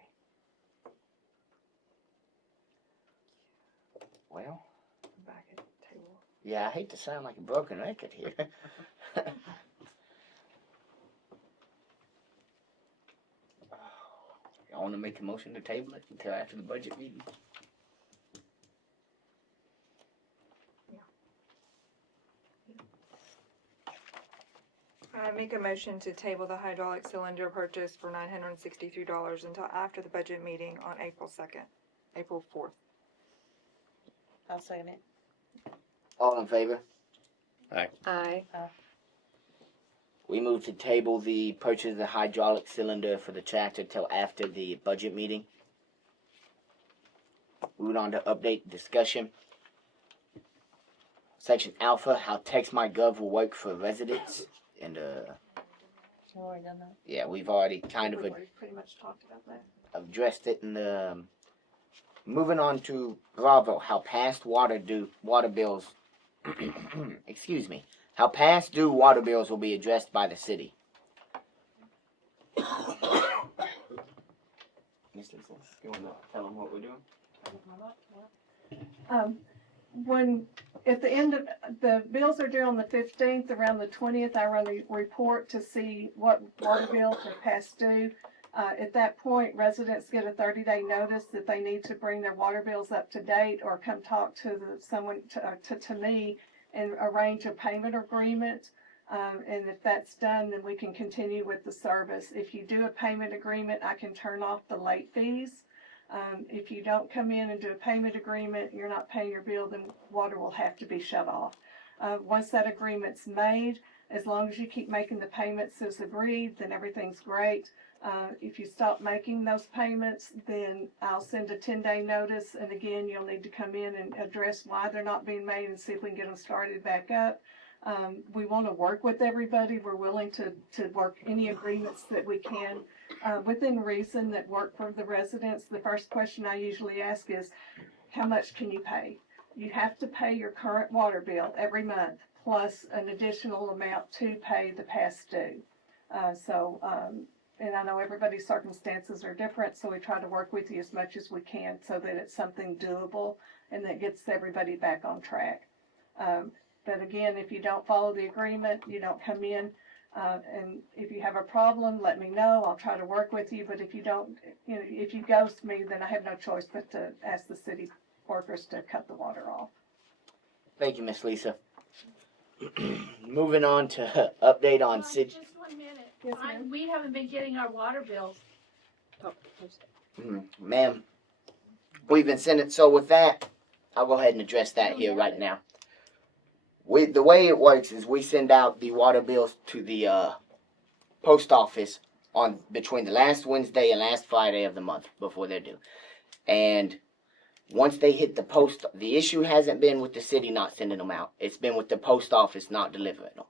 Well, Back at the table. yeah, I hate to sound like a broken record here. I want to make a motion to table it until after the budget meeting. I make a motion to table the hydraulic cylinder purchase for $963 until after the budget meeting on April 4th. I'll second it. All in favor? Aye. We move to table the purchase of the hydraulic cylinder for the tractor till after the budget meeting. Moving on to update discussion. Section Alpha, how text.my.gov will work for residents. And You already done that? yeah, we've already kind of We've already pretty much talked about that. addressed it in the. Moving on to Bravo, how past water bills. Excuse me. How past due water bills will be addressed by the city. Miss Lisa, you want to tell them what we're doing? when, at the end of, the bills are due on the 15th, around the 20th, I run a report to see what water bills are past due. At that point, residents get a 30-day notice that they need to bring their water bills up to date or come talk to to me and arrange a payment agreement. And if that's done, then we can continue with the service. If you do a payment agreement, I can turn off the late fees. If you don't come in and do a payment agreement, you're not paying your bill, then water will have to be shut off. Once that agreement's made, as long as you keep making the payments as agreed, then everything's great. If you stop making those payments, then I'll send a 10-day notice, and again, you'll need to come in and address why they're not being made and see if we can get them started back up. We want to work with everybody. We're willing to work any agreements that we can within reason that work for the residents. The first question I usually ask is, how much can you pay? You have to pay your current water bill every month, plus an additional amount to pay the past due. And I know everybody's circumstances are different, so we try to work with you as much as we can so that it's something doable and that gets everybody back on track. But again, if you don't follow the agreement, you don't come in, and if you have a problem, let me know. I'll try to work with you, but if you don't, if you ghost me, then I have no choice but to ask the city workers to cut the water off. Thank you, Miss Lisa. Moving on to update on city. Just 1 minute. Yes, ma'am. We haven't been getting our water bills. Ma'am, we've been sending, so with that, I'll go ahead and address that here right now. The way it works is we send out the water bills to the post office on between the last Wednesday and last Friday of the month before they're due. And once they hit the post, the issue hasn't been with the city not sending them out. It's been with the post office not delivering them.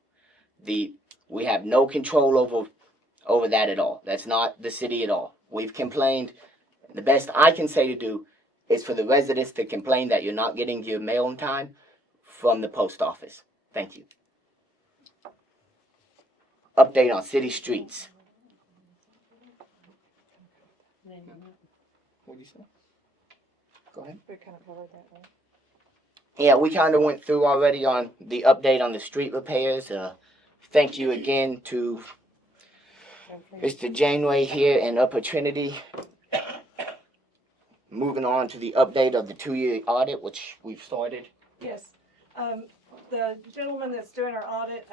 We have no control over that at all. That's not the city at all. We've complained. The best I can say to do is for the residents to complain that you're not getting your mail in time from the post office. Thank you. Update on city streets. What did you say? Go ahead. We kind of covered that, right? Yeah, we kind of went through already on the update on the street repairs. Thank you again to Mr. Janeway here in Upper Trinity. Moving on to the update of the 2-year audit, which we've started. Yes. The gentleman that's doing our audit,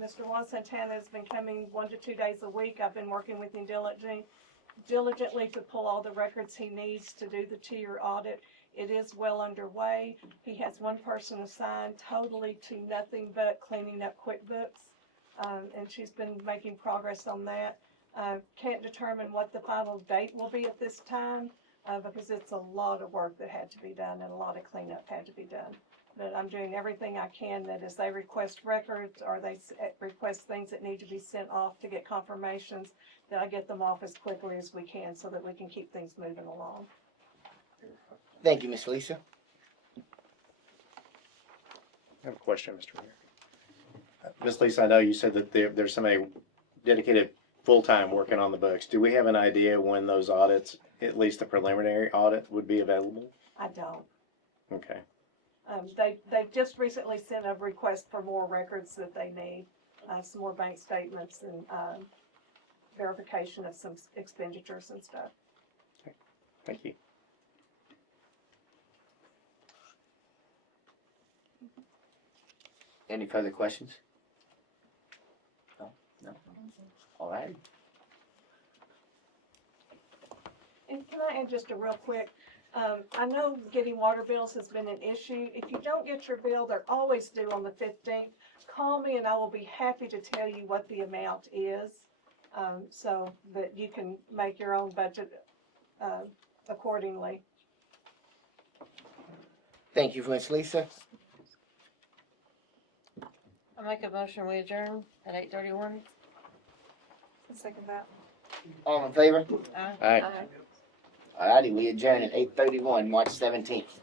Mr. Juan Santana, has been coming 1 to 2 days a week. I've been working with him diligently to pull all the records he needs to do the 2-year audit. It is well underway. He has one person assigned totally to nothing but cleaning up QuickBooks, and she's been making progress on that. Can't determine what the final date will be at this time because it's a lot of work that had to be done and a lot of cleanup had to be done. But I'm doing everything I can that as they request records or they request things that need to be sent off to get confirmations, that I get them off as quickly as we can so that we can keep things moving along. Thank you, Miss Lisa. I have a question, Mr. Mayor. Ms. Lisa, I know you said that there's somebody dedicated full-time working on the books. Do we have an idea when those audits, at least the preliminary audit, would be available? I don't. Okay. They just recently sent a request for more records that they need, some more bank statements and verification of some expenditures and stuff. Okay. Thank you. Any further questions? No? No? All right. And can I add just a real quick, I know getting water bills has been an issue. If you don't get your bill, they're always due on the 15th. Call me and I will be happy to tell you what the amount is, so that you can make your own budget accordingly. Thank you, Miss Lisa. I make a motion, we adjourn at 8:31. Second that. All in favor? Aye. All right. Alrighty, we adjourn at 8:31, March 17th.